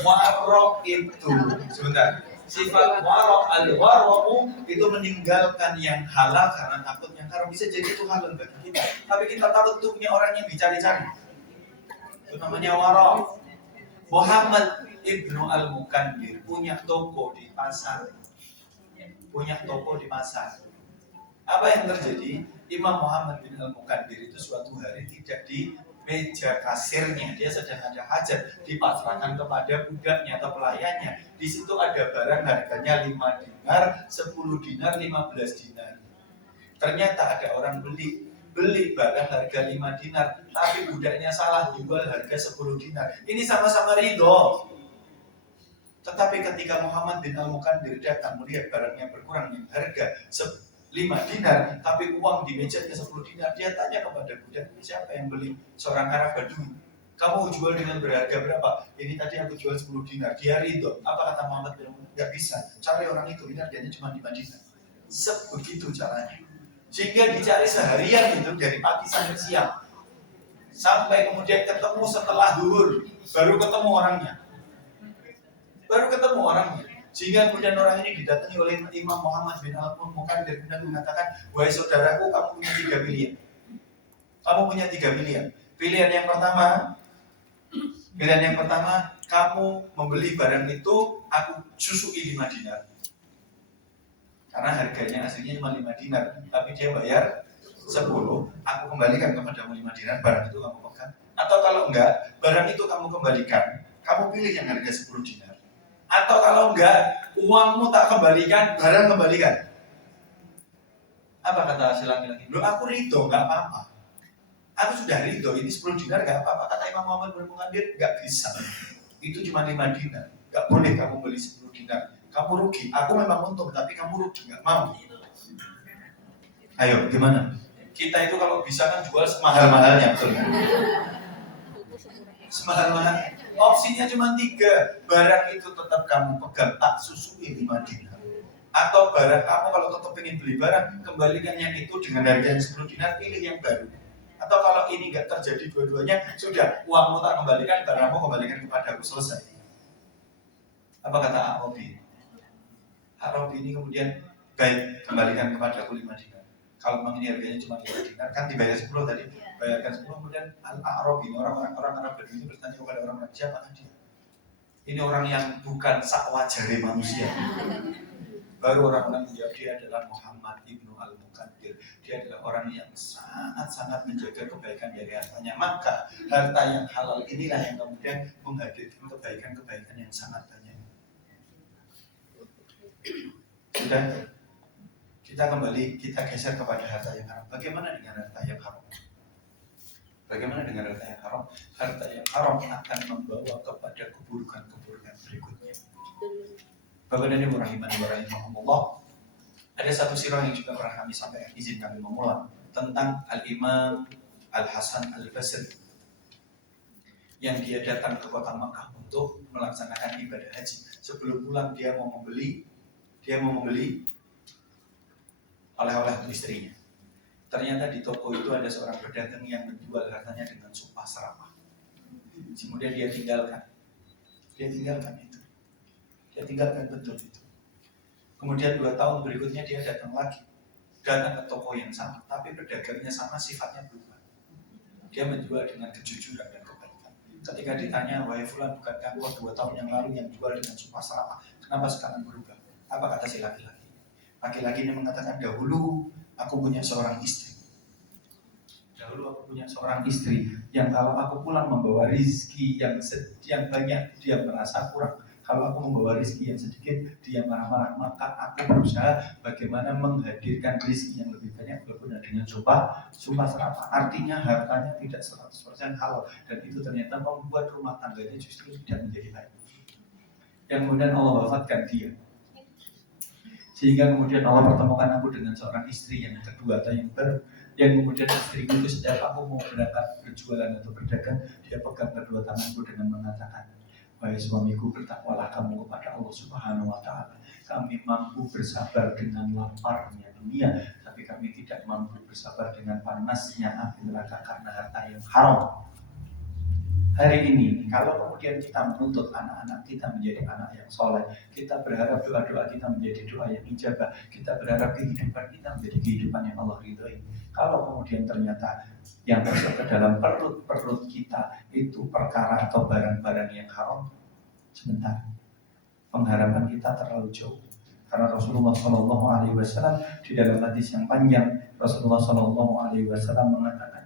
Warok itu, sebentar. Sifat warok, al-warok itu meninggalkan yang halal karena takut yang haram. Bisa jadi itu halal bagi kita, tapi kita takut itu punya orang yang dicari-cari. Itu namanya warok. Muhammad ibnu al-Muqaddir punya toko di pasar. Apa yang terjadi? Imam Muhammad bin al-Muqaddir itu suatu hari tidak di meja kasirnya, dia sedang ada hajat, dipasrahkan kepada budaknya atau pelayannya. Di situ ada barang harganya 5 dinar, 10 dinar, 15 dinar. Ternyata ada orang beli barang harga 5 dinar, tapi budaknya salah, jual harga 10 dinar. Ini sama-sama ridho. Tetapi ketika Muhammad bin al-Muqaddir datang melihat barangnya berkurang yang harga 5 dinar, tapi uang di mejanya 10 dinar, dia tanya kepada budak, siapa yang beli? Seorang Arab Badui. Kamu jual dengan berharga berapa? Ini tadi aku jual 10 dinar. Dia ridho. Apa kata Muhammad bin al-Muqaddir? Gak bisa, cari orang itu, ini harganya cuma 5 dinar. Sebegitu caranya. Sehingga dicari seharian itu dari pagi sampai siang. Sampai kemudian ketemu setelah zuhur, baru ketemu orangnya. Sehingga kemudian orang ini didatangi oleh Imam Muhammad bin al-Muqaddir dan mengatakan, wahai saudaraku, kamu punya 3 pilihan. Pilihan yang pertama, kamu membeli barang itu, aku susui 5 dinar. Karena harganya aslinya cuma 5 dinar, tapi dia bayar 10, aku kembalikan kepadamu 5 dinar, barang itu kamu pegang. Atau kalau enggak, barang itu kamu kembalikan, kamu pilih yang harga 10 dinar. Atau kalau enggak, uangmu tak kembalikan, barang kembalikan. Apa kata si laki-laki? Loh aku ridho, nggak apa-apa. Aku sudah ridho, ini 10 dinar nggak apa-apa. Kata Imam Muhammad bin Munkadir, nggak bisa. Itu cuma 5 dinar. Nggak boleh kamu beli 10 dinar. Kamu rugi. Aku memang untung, tapi kamu rugi, nggak mau. Ayo, gimana? Kita itu kalau bisa kan jual semahal-mahalnya, betul kan? Semahal-mahalnya. Opsinya cuma 3. Barang itu tetap kamu pegang, tak susui 5 dinar. Atau barang kamu kalau tetap ingin beli barang, kembalikan yang itu dengan harga yang 10 dinar, pilih yang baru. Atau kalau ini nggak terjadi dua-duanya, sudah, uangmu tak kembalikan, barangmu kembalikan kepadaku, selesai. Apa kata Arabi? Arabi ini kemudian, baik, kembalikan kepadaku 5 dinar. Kalau memang ini harganya cuma 5 dinar, kan dibayar 10 tadi, bayarkan 10, kemudian Arabi ini, orang Arab ini bertanya kepada orang siapa dia? Ini orang yang bukan sakwajari manusia. Baru orang-orang menjawab dia adalah Muhammad ibnu al-Muqaddir. Dia adalah orang yang sangat-sangat menjaga kebaikan dari hartanya. Maka harta yang halal inilah yang kemudian menghadirkan kebaikan-kebaikan yang sangat banyak. Sudah, kita kembali, kita geser kepada harta yang haram. Bagaimana dengan harta yang haram? Bagaimana dengan harta yang haram? Harta yang haram akan membawa kepada keburukan-keburukan berikutnya. Bapak dan Ibu rahimahumullah, ada satu sirah yang juga pernah kami sampaikan, izin kami memulai tentang Al-Imam Al-Hasan Al-Basri yang dia datang ke kota Makkah untuk melaksanakan ibadah haji. Sebelum pulang dia mau membeli oleh-oleh untuk istrinya. Ternyata di toko itu ada seorang pedagang yang menjual hartanya dengan sumpah serapah. Kemudian dia tinggalkan itu. Dia tinggalkan betul itu. Kemudian 2 tahun berikutnya dia datang ke toko yang sama, tapi pedagangnya sama, sifatnya berubah. Dia menjual dengan kejujuran dan kebaikan. Ketika ditanya, wahai fulan, bukankah engkau 2 tahun yang lalu yang jual dengan sumpah serapah, kenapa sekarang berubah? Apa kata si laki-laki? Laki-laki ini mengatakan, dahulu aku punya seorang istri. Yang kalau aku pulang membawa rizki yang banyak, dia merasa kurang. Kalau aku membawa rizki yang sedikit, dia marah-marah. Maka aku berusaha bagaimana menghadirkan rizki yang lebih banyak walaupun dengan sumpah serapah. Artinya hartanya tidak 100% halal. Dan itu ternyata membuat rumah tangganya justru tidak menjadi baik. Yang kemudian Allah wafatkan dia. Sehingga kemudian Allah pertemukan aku dengan seorang istri yang kedua atau yang baru. Yang kemudian istriku itu setiap aku mau berangkat berjualan atau berdagang, dia pegang kedua tanganku dengan mengatakan, wahai suamiku, bertakwalah kamu kepada Allah Subhanahu wa Ta'ala. Kami mampu bersabar dengan laparnya dunia, tapi kami tidak mampu bersabar dengan panasnya api neraka karena harta yang haram. Hari ini, kalau kemudian kita menuntut anak-anak kita menjadi anak yang soleh, kita berharap doa-doa kita menjadi doa yang ijabah, kita berharap kehidupan kita menjadi kehidupan yang Allah ridhoi. Kalau kemudian ternyata yang masuk ke dalam perut kita itu perkara atau barang-barang yang haram, sebentar, pengharapan kita terlalu jauh. Karena Rasulullah SAW di dalam hadis yang panjang, Rasulullah SAW mengatakan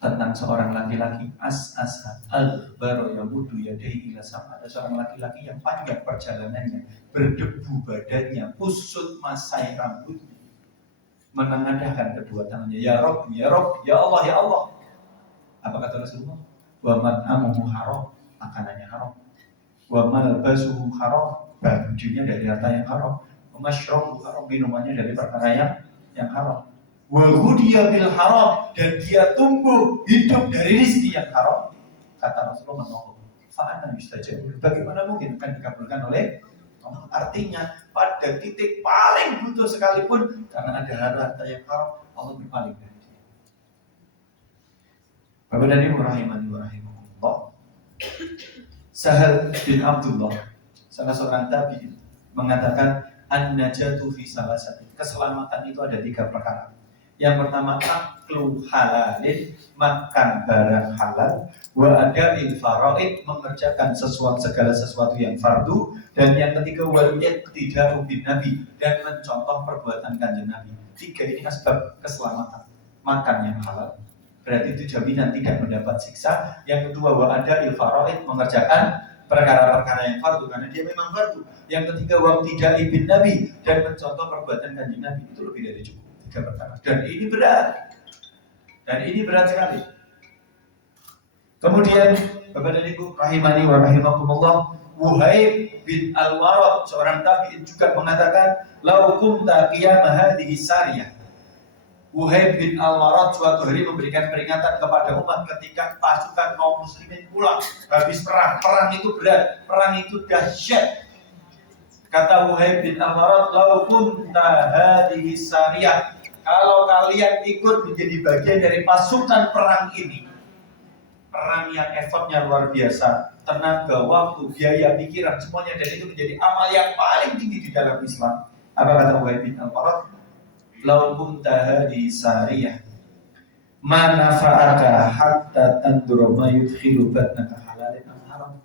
tentang seorang laki-laki as-asa al-baro yamudu yadaihi ila sama. Ada seorang laki-laki yang panjang perjalanannya, berdebu badannya, kusut masai rambutnya, menengadahkan kedua tangannya, ya Rabb, ya Rabb, ya Allah, ya Allah. Apa kata Rasulullah? Wa mat'amuhu haram, makanannya haram. Wa malbasuhu haram, bajunya dari harta yang haram. Wa masyrabuhu haram, minumannya dari perkara yang haram. Wa hudiya bil haram, dan dia tumbuh hidup dari rezeki yang haram. Kata Rasulullah, fa'ana yustajab. Bagaimana mungkin akan dikabulkan oleh Allah? Artinya pada titik paling butuh sekalipun, karena ada harta yang haram, Allah berpaling dari dia. Bapak dan Ibu rahimahumullah, Sahal bin Abdullah, salah seorang tabi'in, mengatakan an-najatu fi salasati. Keselamatan itu ada 3 perkara. Yang pertama, aklu halalin, makan barang halal, wa ada'il faraid, mengerjakan segala sesuatu yang fardu, dan yang ketiga, wal iqtida'u bin nabi, dan mencontoh perbuatan kanjeng Nabi. 3 ini asbab keselamatan. Makan yang halal, berarti itu jaminan tidak mendapat siksa. Yang kedua, wa ada il faraid, mengerjakan perkara-perkara yang fardu karena dia memang fardu. Yang ketiga, wa tidak ibn nabi, dan mencontoh perbuatan kanjeng Nabi, itu lebih dari cukup. Tiga perkara. Dan ini berat sekali. Kemudian Bapak dan Ibu rahimani wa rahimakumullah, Wuhaib bin Al-Warad, seorang tabi'in juga mengatakan, lau kunta qiyama hadhihi sariyah. Wuhaib bin Al-Warad suatu hari memberikan peringatan kepada umat ketika pasukan kaum muslimin pulang habis perang. Perang itu berat, perang itu dahsyat. Kata Wuhaib bin Al-Warad, lau kunta hadhihi sariyah, kalau kalian ikut menjadi bagian dari pasukan perang ini, perang yang effortnya luar biasa, tenaga, waktu, biaya, pikiran, semuanya, dan itu menjadi amal yang paling tinggi di dalam Islam. Apa kata Wuhaib bin Al-Farad? Lau kunta hadhihi sariyah ma nafa'aka hatta tandura ma yudkhilu batnaka halalin am haram.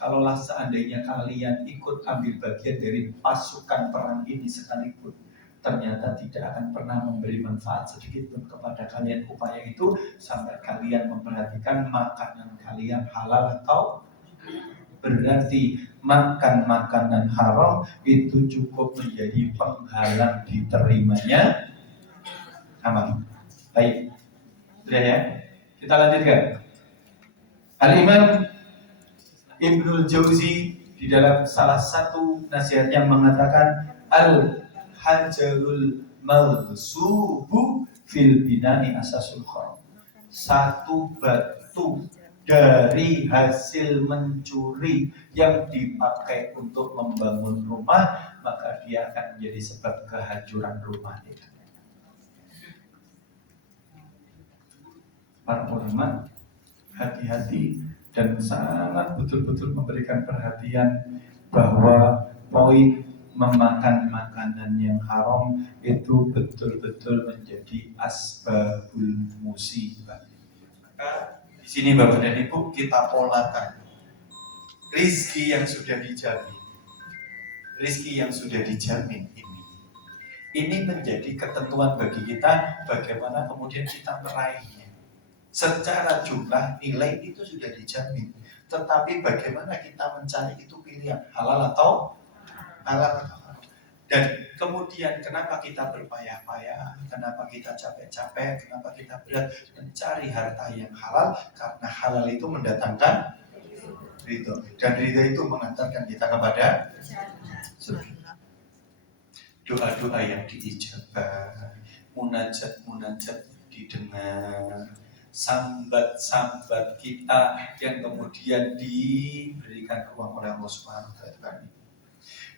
Kalaulah seandainya kalian ikut ambil bagian dari pasukan perang ini sekalipun, ternyata tidak akan pernah memberi manfaat sedikit pun kepada kalian upaya itu sampai kalian memperhatikan makanan kalian halal atau berarti makan makanan haram itu cukup menjadi penghalang diterimanya amal. Baik, sudah ya, kita lanjutkan. Al-Imam Ibnul Jauzi di dalam salah satu nasihatnya mengatakan, Al-Hajarul Malsubu fil binani asasul kharam. Satu batu dari hasil mencuri yang dipakai untuk membangun rumah, maka dia akan menjadi sebab kehancuran rumah itu. Para ulama hati-hati dan sangat betul-betul memberikan perhatian bahwa poin memakan makanan yang haram itu betul-betul menjadi asbabul musibah. Maka di sini Bapak dan Ibu kita polakan rizki yang sudah dijamin. Rizki yang sudah dijamin ini menjadi ketentuan bagi kita bagaimana kemudian kita meraihnya. Secara jumlah nilai itu sudah dijamin, tetapi bagaimana kita mencari itu pilihan halal atau halal. Dan kemudian kenapa kita berpayah-payah, kenapa kita capek-capek, kenapa kita berat mencari harta yang halal, karena halal itu mendatangkan ridho, dan ridho itu mengantarkan kita kepada surga. Doa-doa yang diijabah, munajat-munajat didengar, sambat-sambat kita yang kemudian diberikan ruang oleh Allah Subhanahu wa Ta'ala.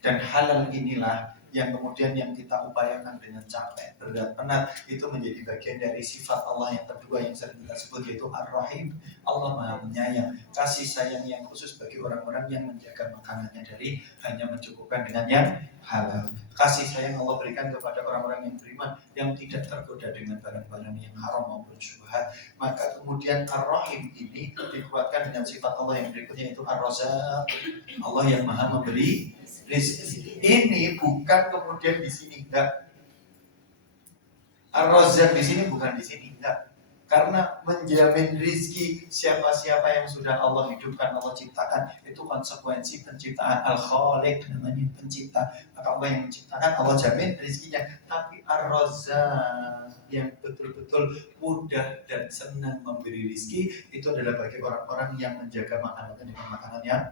Dan halal inilah yang kemudian yang kita upayakan dengan capek, berat, penat, itu menjadi bagian dari sifat Allah yang kedua yang sering kita sebut, yaitu Ar-Rahim. Allah Maha Penyayang, kasih sayang yang khusus bagi orang-orang yang menjaga makanannya dari hanya mencukupkan dengan yang halal. Kasih sayang Allah berikan kepada orang-orang yang beriman yang tidak tergoda dengan barang-barang yang haram maupun syubhat. Maka kemudian Ar-Rahim ini dikuatkan dengan sifat Allah yang berikutnya, yaitu Ar-Razzaq, Allah yang Maha memberi rizki. Ini bukan kemudian di sini enggak. Ar-Razzaq di sini bukan di sini enggak. Karena menjamin rizki siapa-siapa yang sudah Allah hidupkan, Allah ciptakan, itu konsekuensi penciptaan. Al-Khaliq namanya pencipta. Maka Allah yang menciptakan, Allah jamin rizkinya. Tapi Ar-Razzaq yang betul-betul mudah dan senang memberi rizki, itu adalah bagi orang-orang yang menjaga makanannya dengan makanan yang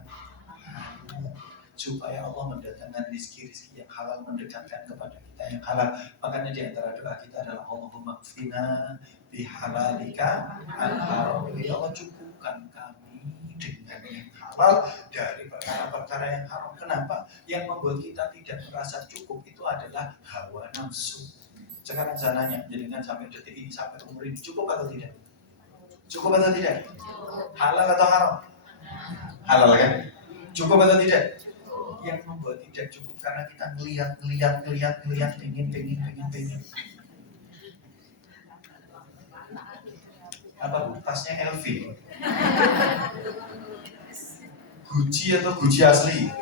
halal, supaya Allah mendatangkan rizki-rizki yang halal, mendekatkan kepada kita yang halal. Makanya di antara doa kita adalah Allahumma kfina bihalalika al-haram. Ya Allah, cukupkan kami dengan yang halal dari perkara-perkara yang haram. Kenapa? Yang membuat kita tidak merasa cukup itu adalah hawa nafsu. Sekarang saya nanya, jadikan sampai detik ini, sampai umur ini, cukup atau tidak? Cukup atau tidak? Halal atau haram? Halal kan? Cukup atau tidak? Yang membuat tidak cukup karena kita ngelihat, pengen. Apa bu? Tasnya LV, Gucci atau Gucci asli?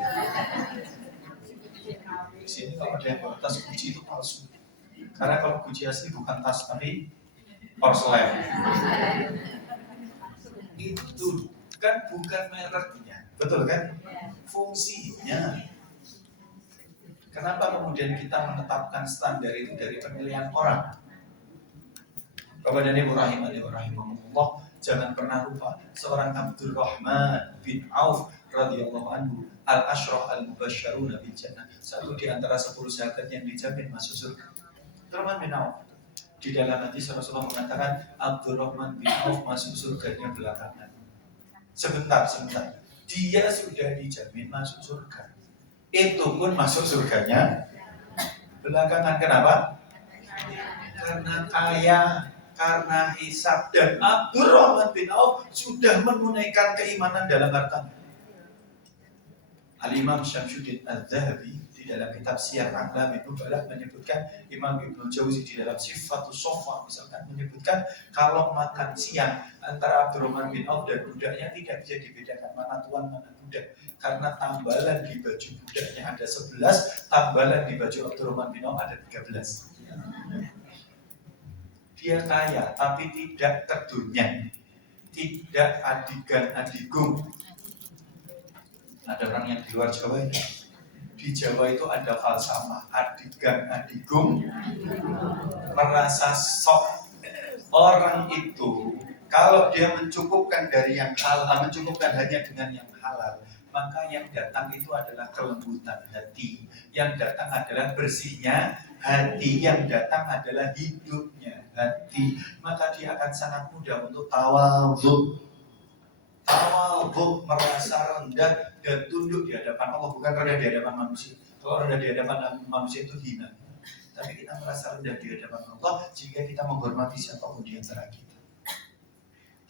Di sini kalau ada yang bawa tas Gucci itu palsu. Karena kalau Gucci asli bukan tas tapi Porselen. Itu kan bukan mereknya, betul kan? Fungsinya. Kenapa kemudian kita menetapkan standar itu dari penilaian orang? Bapak dan Ibu rahimahullah, jangan pernah lupa seorang Abdurrahman bin Auf radhiyallahu anhu al-asyrah al-mubasysyaruna bil jannah, satu di antara 10 sahabat yang dijamin masuk surga. Abdurrahman bin Auf, di dalam hadis Rasulullah mengatakan Abdurrahman bin Auf masuk surganya belakangan. Sebentar, dia sudah dijamin masuk surga. Itu pun masuk surganya belakangan. Kenapa? Karena kaya, karena hisab. Dan Abdurrahman bin Auf sudah menunaikan keimanan dalam hartanya. Al-Imam Syamsuddin Al-Zahabi di dalam kitab Siyar A'lamin Nubala menyebutkan, Imam Ibnu Jauzi di dalam Sifatus Sofa misalkan menyebutkan, kalau makan siang antara Abdurrahman bin Auf dan budaknya tidak bisa dibedakan mana tuan mana budak, karena tambalan di baju budaknya ada 11, tambalan di baju Abdurrahman bin Auf ada 13. Dia kaya tapi tidak terdunia, tidak adigan-adigung. Ada orang yang di luar Jawa ini. Di Jawa itu ada falsafah adigan-adigung, merasa sok. Orang itu kalau dia mencukupkan dari yang halal, mencukupkan hanya dengan yang halal, maka yang datang itu adalah kelembutan hati, yang datang adalah bersihnya hati, yang datang adalah hidupnya hati. Maka dia akan sangat mudah untuk tawadhu, merasa rendah dan tunduk di hadapan Allah, bukan rendah di hadapan manusia. Kalau rendah di hadapan manusia itu hina. Tapi kita merasa rendah di hadapan Allah jika kita menghormati siapapun di antara kita.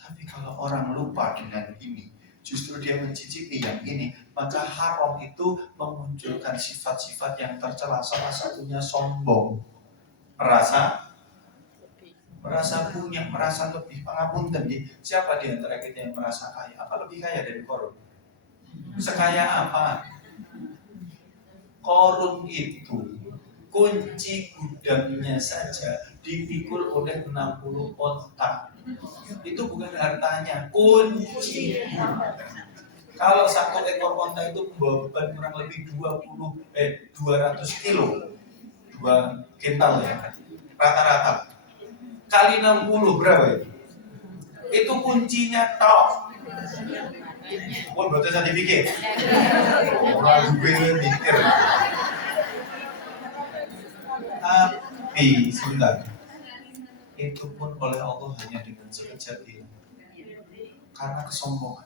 Tapi kalau orang lupa dengan ini, justru dia mencicipi yang ini, maka haram itu memunculkan sifat-sifat yang tercela. Salah satunya sombong, merasa punya, merasa lebih. Pangapunten, siapa di antara kita yang merasa kaya? Apa lebih kaya dari Korun? Sekaya apa? Korun itu kunci gudangnya saja dipikul oleh 60 onta. Itu bukan hartanya, kunci. Kalau satu ekor onta itu beban kurang lebih 200 kilo, 2 kintal ya, rata-rata. Kali 60 berapa itu? Itu kuncinya tok. Pun buat sertifikat. Orang gue mikir. Tapi sebentar, itu pun oleh Allah hanya dengan sekejap hilang. Karena kesombongan.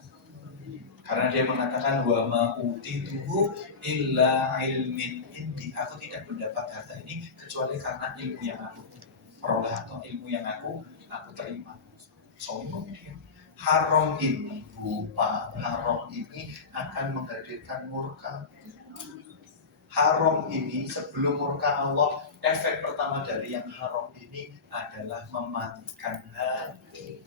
Karena dia mengatakan wa ma utituhu illa ilmin indi. Aku tidak mendapat harta ini kecuali karena ilmu yang aku peroleh atau ilmu yang aku terima. Sombong dia. Haram ini, haram ini akan menghadirkan murka. Haram ini sebelum murka Allah, efek pertama dari yang haram ini adalah mematikan hati.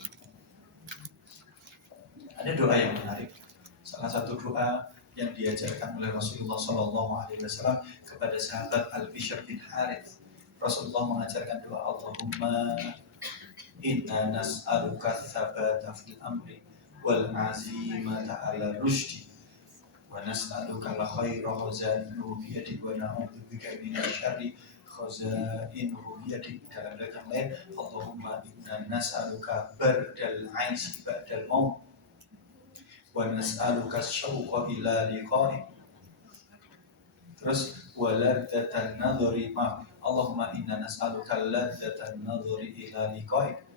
Ada doa yang menarik. Salah satu doa yang diajarkan oleh Rasulullah SAW kepada sahabat Al-Bishr bin Harith. Rasulullah mengajarkan doa, Allahumma inna nas'aluka tsabata fil amri wal azimata ala rusydi wa nas'aluka la khaira khazainuhu bi yadik wa na'udzubika min syarri khazainuhu bi yadik. Dalam ayat yang lain, Allahumma inna nas'aluka bardal 'aisy ba'dal maut wa nas'aluka syauqa ila liqa'ik. Terus waladzatan nadhari ma Allahumma inna nas'aluka ladzatan nadhari ila liqa'ik.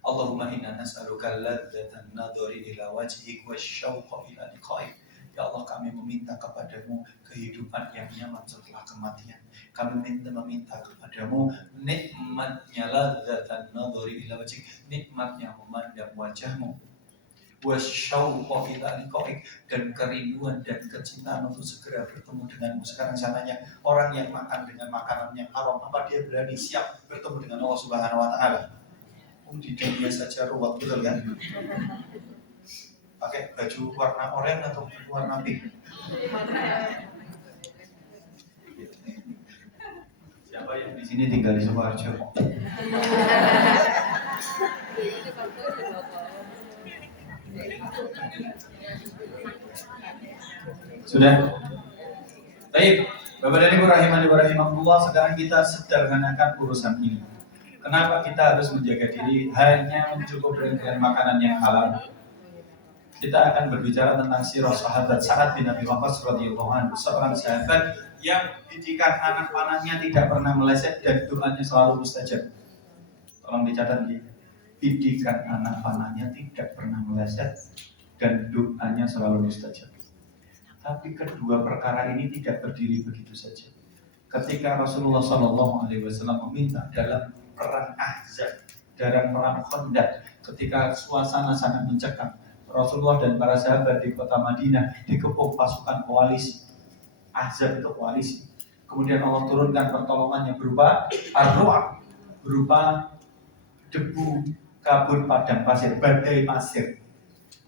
Allahumma inna nas'aluka ladzatan nadhari ila wajhik wasyauqa ila liqa'ik. Ya Allah, kami meminta kepadamu kehidupan yang nyaman setelah kematian. Kami meminta kepadamu nikmatnya ladzatan nadhari ila wajhik, nikmatnya memandang wajahmu. Wasyauqa ila liqa'ik, dan kerinduan dan kecintaan untuk segera bertemu denganmu. Sekarang sananya orang yang makan dengan makanan yang haram, apa dia berani siap bertemu dengan Allah Subhanahu wa taala? Di dunia saja ruwet, betul kan? Pakai baju warna oranye atau warna pink? Siapa yang di sini tinggal di Sukoharjo. Sudah? Baik, Bapak dan Ibu rahimani wa rahimakumullah, sekarang kita sederhanakan urusan ini. Kenapa kita harus menjaga diri hanya mencukupi dengan makanan yang halal? Kita akan berbicara tentang sirah sahabat Sa'ad bin Abi Waqqas radhiyallahu anhu, seorang sahabat yang didikan anak panahnya tidak pernah meleset dan doanya selalu mustajab. Tolong dicatat ya. Didikan anak panahnya tidak pernah meleset dan doanya selalu mustajab. Tapi kedua perkara ini tidak berdiri begitu saja. Ketika Rasulullah SAW meminta dalam perang Ahzab, dalam perang Khandaq, ketika suasana sangat mencekam, Rasulullah dan para sahabat di kota Madinah dikepung pasukan koalisi. Ahzab itu koalisi. Kemudian Allah turunkan pertolongannya berupa ar-ru'ab, berupa debu kabut padang pasir, badai pasir,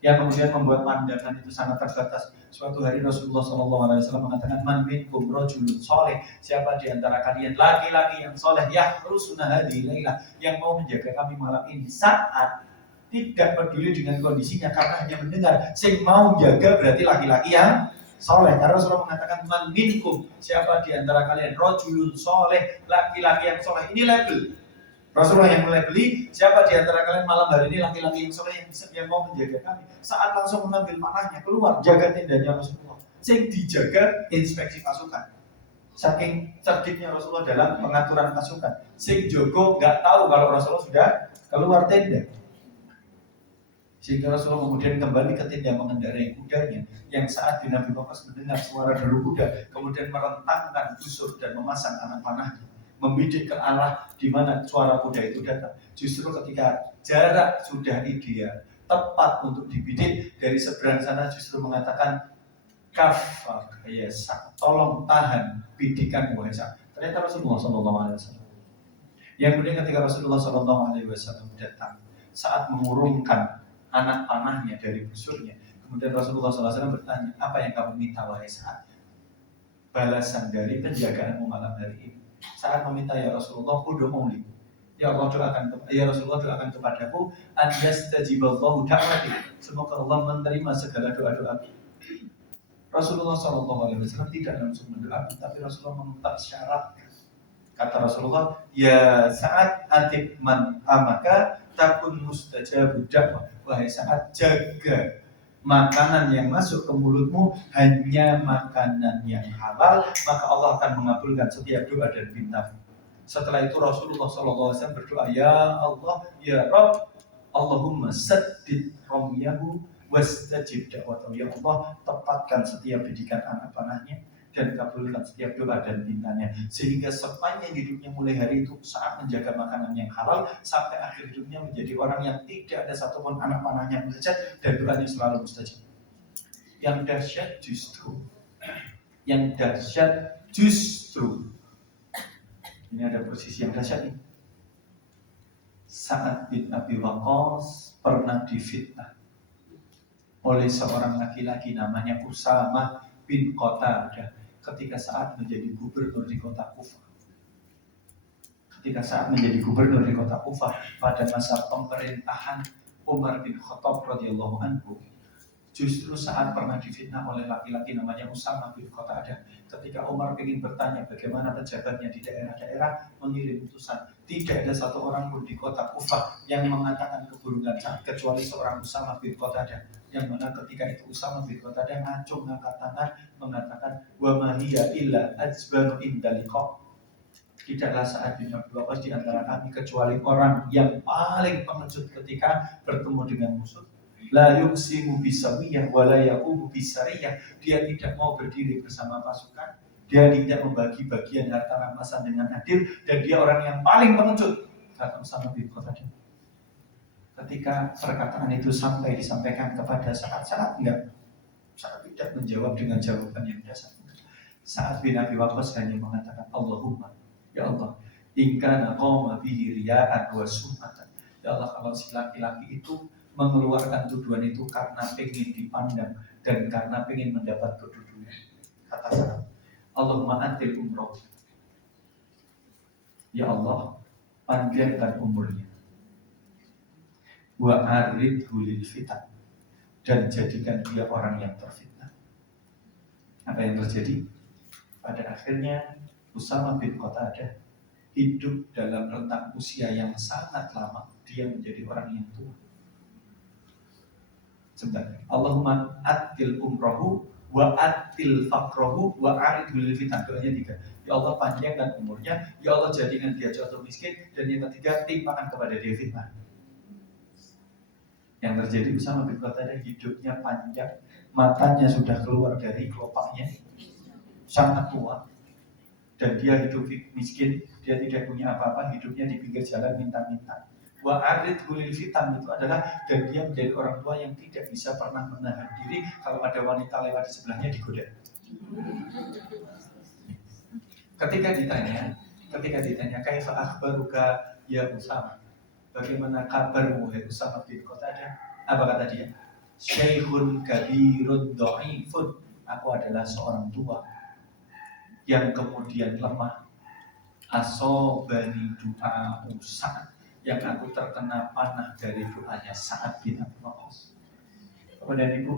yang kemudian membuat pandangan itu sangat terbatas. Suatu hari Rasulullah SAW mengatakan, man minkum rajulun soleh, siapa di antara kalian laki-laki yang soleh, yahrusuna hadhihi lailah, yang mau menjaga kami malam ini. Saat tidak peduli dengan kondisinya karena hanya mendengar, sing mau jaga berarti laki-laki yang soleh. Karena Rasulullah mengatakan, man minkum, siapa di antara kalian rajulun soleh, laki-laki yang soleh. Ini label Rasulullah yang mulai beli, siapa di antara kalian malam hari ini laki-laki yang soleh yang mau menjaga kami. Saat langsung mengambil panahnya keluar, jaga tendanya Rasulullah. Sing dijaga inspeksi pasukan. Saking cerdiknya Rasulullah dalam pengaturan pasukan. Sing jogo nggak tahu kalau Rasulullah sudah keluar tenda. Sehingga Rasulullah kemudian kembali ke tenda mengendarai kudanya, yang saat bin Abi Waqqas mendengar suara deru kuda, kemudian merentangkan busur dan memasang anak panahnya, membidik ke arah di mana suara kuda itu datang. Justru ketika jarak sudah ideal, tepat untuk dibidik, dari seberang sana justru mengatakan, kafak ya Sa'ad, tolong tahan bidikan wahai Sa'ad. Ternyata Rasulullah SAW. Yang kemudian ketika Rasulullah SAW datang, saat mengurungkan anak panahnya dari busurnya, kemudian Rasulullah SAW bertanya, apa yang kamu minta wahai Sa'ad? Balasan dari penjagaanmu malam hari ini. Saat meminta, ya Rasulullah, ud'u'li, ya Allah doakan, ya Rasulullah doakan kepadaku, an yastajiballahu da'wati, semoga Allah menerima segala doa-doaku. Rasulullah SAW tidak langsung mendoakan, tapi Rasulullah meminta syarat. Kata Rasulullah, ya Sa'ad atib man amaka takun mustajabu da'wah. Wahai Sa'ad, jaga makanan yang masuk ke mulutmu hanya makanan yang halal, maka Allah akan mengabulkan setiap doa dan pinta. Setelah itu Rasulullah SAW berdoa, ya Allah, ya Rabb, Allahumma saddid ramyahu wastajib da'watahu. Ya Allah, tepatkan setiap didikan anak panahnya dan kabulkan setiap doa dan pintanya, sehingga sepanjang hidupnya mulai hari itu saat menjaga makanan yang halal sampai akhir hidupnya menjadi orang yang tidak ada satupun anak panahnya mustajab dan doanya selalu mustajab. Yang dahsyat justru ini ada posisi yang dahsyat ini. Sa'ad bin Abi Waqqas pernah difitnah oleh seorang laki-laki namanya Usamah bin Qatadah ketika saat menjadi gubernur di kota Kufah. Ketika saat menjadi gubernur di kota Kufah pada masa pemerintahan Umar bin Khattab radhiyallahu anhu, justru saat pernah difitnah oleh laki-laki namanya Usamah bin Qatadah. Ketika Umar ingin bertanya bagaimana pejabatnya di daerah-daerah, mengirim utusan, tidak ada satu orang pun di kota Kufah yang mengatakan keburukan kecuali seorang Usamah bin Qatadah. Yang mana ketika itu Usamah bin Qatadah ngacung ngangkat tangan mengatakan, wa ma hiya illa ajbanu indaliqa. Tidaklah Sa'ad bin Abi Waqqas di antara kami kecuali orang yang paling pengecut ketika bertemu dengan musuh. La yuqsimu bisawiyah wa la yaqumu bisariyah. Dia tidak mau berdiri bersama pasukan, dia tidak membagi bagian harta rampasan dengan adil, dan dia orang yang paling pengecut, kata Usamah bin Qatadah. Ketika perkataan itu sampai disampaikan kepada Sa'ad enggak, Sa'ad tidak menjawab dengan jawaban yang dasar. Sa'ad bin Abi Waqqas hanya mengatakan, Allahumma, ya Allah, in kana qawma bihi riya'an wa sum'atan. Ya Allah, kalau si laki-laki itu mengeluarkan tuduhan itu karena ingin dipandang dan karena ingin mendapat kedudukan, kata Sa'ad, Allahumma antil umroh, ya Allah, panjangkan umurnya, wa aridhu lil fitan, dan jadikan dia orang yang terfitnah. Apa yang terjadi? Pada akhirnya Usama bin Qatadah hidup dalam rentang usia yang sangat lama. Dia menjadi orang yang tua. Sebentar. Allahumma atil umrohu wa atil fakrohu wa aridhu lil fitan. Doanya 3. Ya Allah, panjangkan umurnya. Ya Allah, jadikan dia jatuh miskin. Dan yang ketiga, timpakan kepada dia fitnah. Yang terjadi Usama bin Qatadah hidupnya panjang, matanya sudah keluar dari kelopaknya, sangat tua, dan dia hidup miskin, dia tidak punya apa-apa, hidupnya di pinggir jalan minta-minta. Wa aridhu lil fitan itu adalah, dan dia menjadi orang tua yang tidak bisa pernah menahan diri kalau ada wanita lewat di sebelahnya digoda. Ketika ditanya kaifa akhbaruka ya Usama, bagaimana kabarmu hai Usama bin Qatadah? Apa kata dia? Syekhun kabirun dha'ifun. Aku adalah seorang tua yang kemudian lemah. Asobani doa Sa'ad, yang aku terkena panah dari doanya Sa'ad bin Abi Waqqas. Bapak dan Ibu,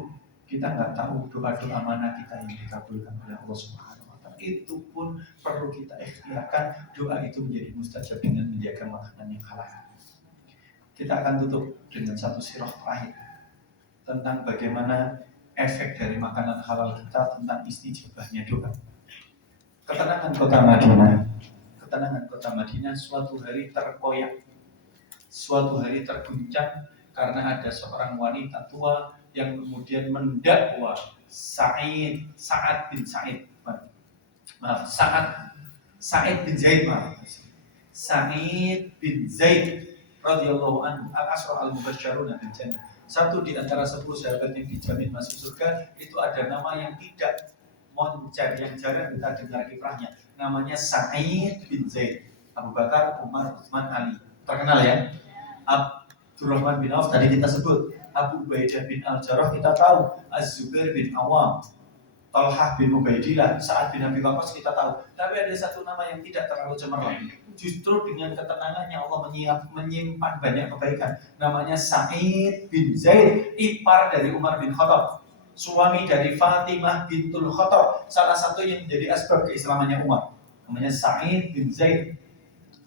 kita nggak tahu doa-doa mana kita yang dikabulkan oleh Allah Subhanahu wa Ta'ala. Itu pun perlu kita ikhtiarkan. Doa itu menjadi mustajab dengan menjaga makanan yang halal. Kita akan tutup dengan satu sirah terakhir tentang bagaimana efek dari makanan halal kita, tentang istijabahnya doa. Ketenangan kota Madinah suatu hari terkoyak, suatu hari terguncang karena ada seorang wanita tua yang kemudian mendakwa Sa'ad bin Zaid radhiyallahu anhu, al-asra al-mubasysyaruna bil jannah. Satu di antara 10 sahabat yang dijamin masuk surga. Itu ada nama yang tidak moncar, yang jarang kita dengar kiprahnya. Namanya Sa'id bin Zaid. Abu Bakar, Umar, Utsman, Ali. Terkenal ya. Abdurrahman bin Auf tadi kita sebut. Abu Ubaidah bin Al-Jarrah kita tahu. Az-Zubair bin Awam, Talhah bin Ubaidillah, Sa'ad bin Abi Waqqas kita tahu. Tapi ada satu nama yang tidak terlalu cemerlang. Justru dengan ketenangannya Allah menyimpan banyak kebaikan. Namanya Sa'id bin Zaid, ipar dari Umar bin Khattab, suami dari Fatimah bintul Khattab, salah satu yang menjadi asbab keislamannya Umar. Namanya Sa'id bin Zaid.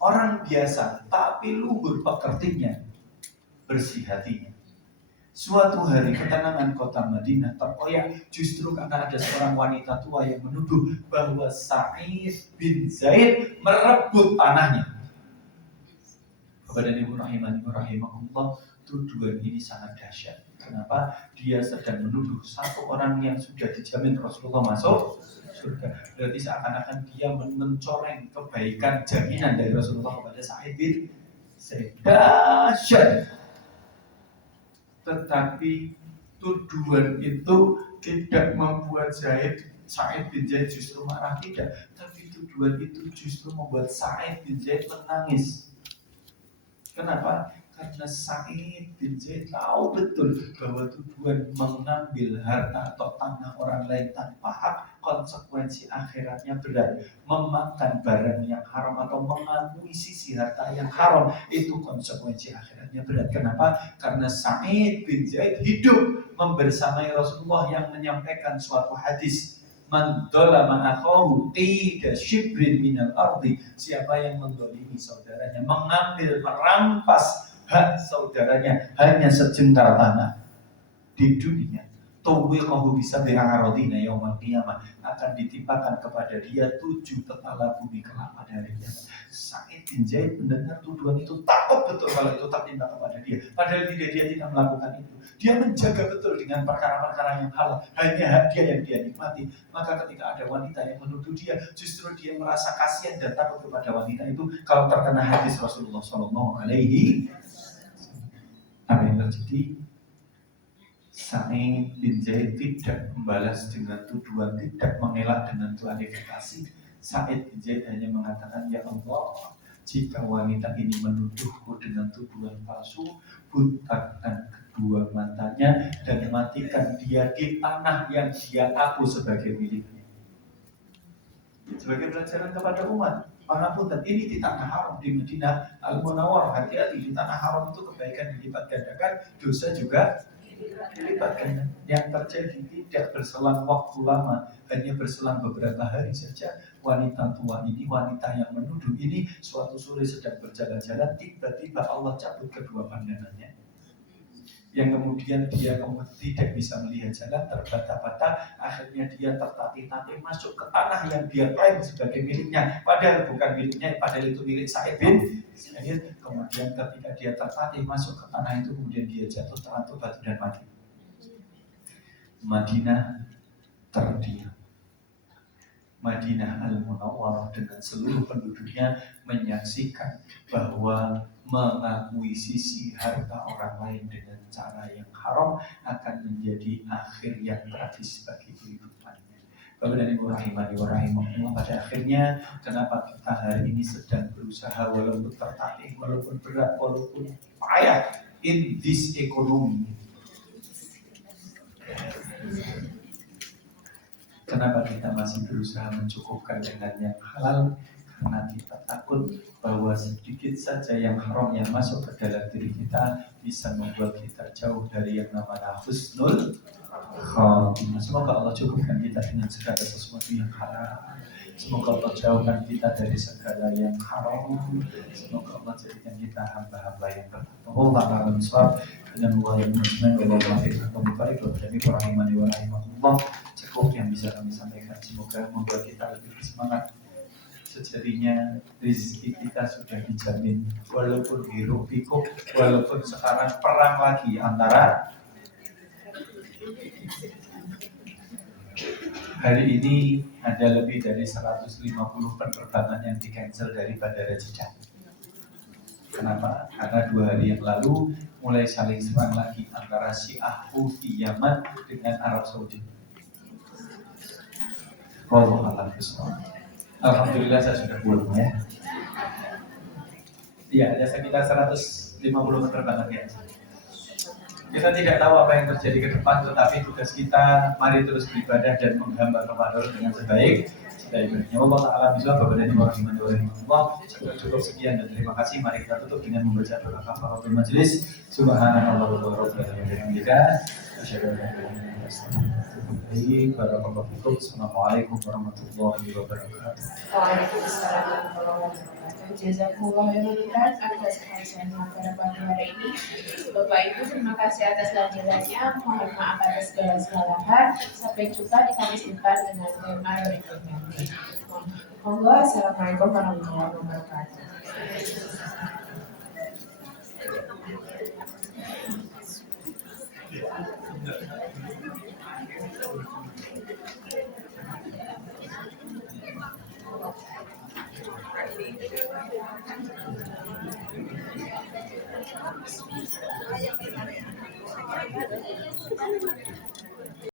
Orang biasa, tapi luhur pekertinya, bersih hatinya. Suatu hari ketenangan kota Madinah terkoyak justru karena ada seorang wanita tua yang menuduh bahwa Sa'id bin Zaid merebut tanahnya. Bapak dan Ibu rahimani wa rahimakumullah, tuduhan ini sangat dahsyat. Kenapa? Dia sedang menuduh satu orang yang sudah dijamin Rasulullah masuk surga. Berarti seakan-akan dia mencoreng kebaikan jaminan dari Rasulullah kepada Sa'id bin Zaid. Dahsyat. Tetapi tuduhan itu tidak membuat Sa'id bin Zaid justru marah, tidak. Tapi tuduhan itu justru membuat Sa'id bin Zaid menangis. Kenapa? Karena Sa'id bin Zaid tahu betul bahwa tuduhan mengambil harta atau tanah orang lain tanpa hak, konsekuensi akhiratnya berat. Memakan barang yang haram atau mengakuisisi harta yang haram, itu konsekuensi akhiratnya berat. Kenapa? Karena Sa'id bin Zaid hidup membersamai Rasulullah yang menyampaikan suatu hadis, man dzalama akhahu qida shibrin minal ardi. Siapa yang mendolimi saudaranya, mengambil, merampas hak saudaranya hanya sejengkal tanah di dunia, tuwiqahu bisa bi'aradina yaumal qiyamah, akan ditimpakan kepada dia 7 kepala bumi kelak pada hari kiamat. Sa'id bin Zaid mendengar tuduhan itu takut betul kalau itu tertimpa kepada dia, padahal dia tidak melakukan itu. Dia menjaga betul dengan perkara-perkara yang halal, hanya hak dia yang dia nikmati. Maka ketika ada wanita yang menuduh dia, justru dia merasa kasihan dan takut kepada wanita itu kalau terkena hadis Rasulullah SAW. Apa yang terjadi? Sa'id bin Zaid tidak membalas dengan tuduhan, tidak mengelak dengan klarifikasi. Sa'id bin Zaid hanya mengatakan, ya Allah, jika wanita ini menuduhku dengan tuduhan palsu, butakan kedua matanya dan matikan dia di tanah yang dia aku sebagai miliknya. Sebagai pelajaran kepada umat, Manapun, dan ini di tanah haram di Madinah Al-Munawwarah. Hati-hati, di tanah haram itu kebaikan dilipat gandakan, dosa juga dilipat gandakan. Yang terjadi tidak berselang waktu lama, hanya berselang beberapa hari saja. Wanita tua ini, wanita yang menuduh ini, suatu sore sedang berjalan-jalan, tiba-tiba Allah cabut kedua pandangannya, yang kemudian dia tidak bisa melihat jalan, terbata-bata, akhirnya dia tertatih-tatih masuk ke tanah yang dia klaim sebagai miliknya, padahal bukan miliknya, padahal itu milik Sa'id bin Zaid. Kemudian ketika dia tertatih masuk ke tanah itu, kemudian dia jatuh terantuk batu dan mati. Madinah terdiam. Madinah Al-Munawwarah dengan seluruh penduduknya menyaksikan bahwa mengakuisisi harta orang lain dengan cara yang haram akan menjadi akhir yang tragis bagi kehidupannya. Bapak dan Ibu rahimani wa rahimakumullah, pada akhirnya kenapa kita hari ini sedang berusaha walaupun tertatih, walaupun berat, walaupun payah in this economy. Kenapa kita masih berusaha mencukupkan dengan yang halal? Karena kita takut bahwa sedikit saja yang haram yang masuk ke dalam diri kita bisa membuat kita jauh dari yang namanya husnul khatimah. Semoga Allah cukupkan kita dengan segala sesuatu yang halal. Semoga Allah jauhkan kita dari segala yang haram. Semoga Allah jadikan kita hamba-hamba yang bertakwa. Allah alam swab dengan Allah yang muslim dan Allah yang baik dari rahimani wa rahimahullah. Cukup yang bisa kami sampaikan. Semoga membuat kita lebih bersemangat. Sejatinya rezeki kita sudah dijamin, walaupun hiruk pikuk, walaupun sekarang perang lagi antara. Hari ini ada lebih dari 150 penerbangan yang di-cancel dari Bandara Jeddah. Kenapa? Karena 2 hari yang lalu mulai saling serang lagi antara Syiah Houthi Yaman dengan Arab Saudi. Alhamdulillah saya sudah pulang ya. Iya, ada sekitar 150 penerbangan ya. Kita tidak tahu apa yang terjadi ke depan, tetapi tugas kita mari terus beribadah dan menghamba kepada Allah dengan sebaik-baiknya. Allah Ta'ala bisa berbeda di Allah. Cukup sekian dan terima kasih. Mari kita tutup dengan membaca doa kafaratul majelis. Subhanallah wa bihamdika. Asyhadu an la ilaha illa anta astaghfiruka wa atubu ilaik. Assalamualaikum warahmatullahi wabarakatuh. Waalaikumsalam warahmatullahi wabarakatuh. Jazakumullah khairan atas kajian pada pagi hari ini. Bapak Ibu, terima kasih atas lanjutannya. Mohon maaf atas segala kesalahan. Sampai jumpa di Kamis depan dengan tema berikutnya. Monggo, assalamualaikum warahmatullahi wabarakatuh. Thank you.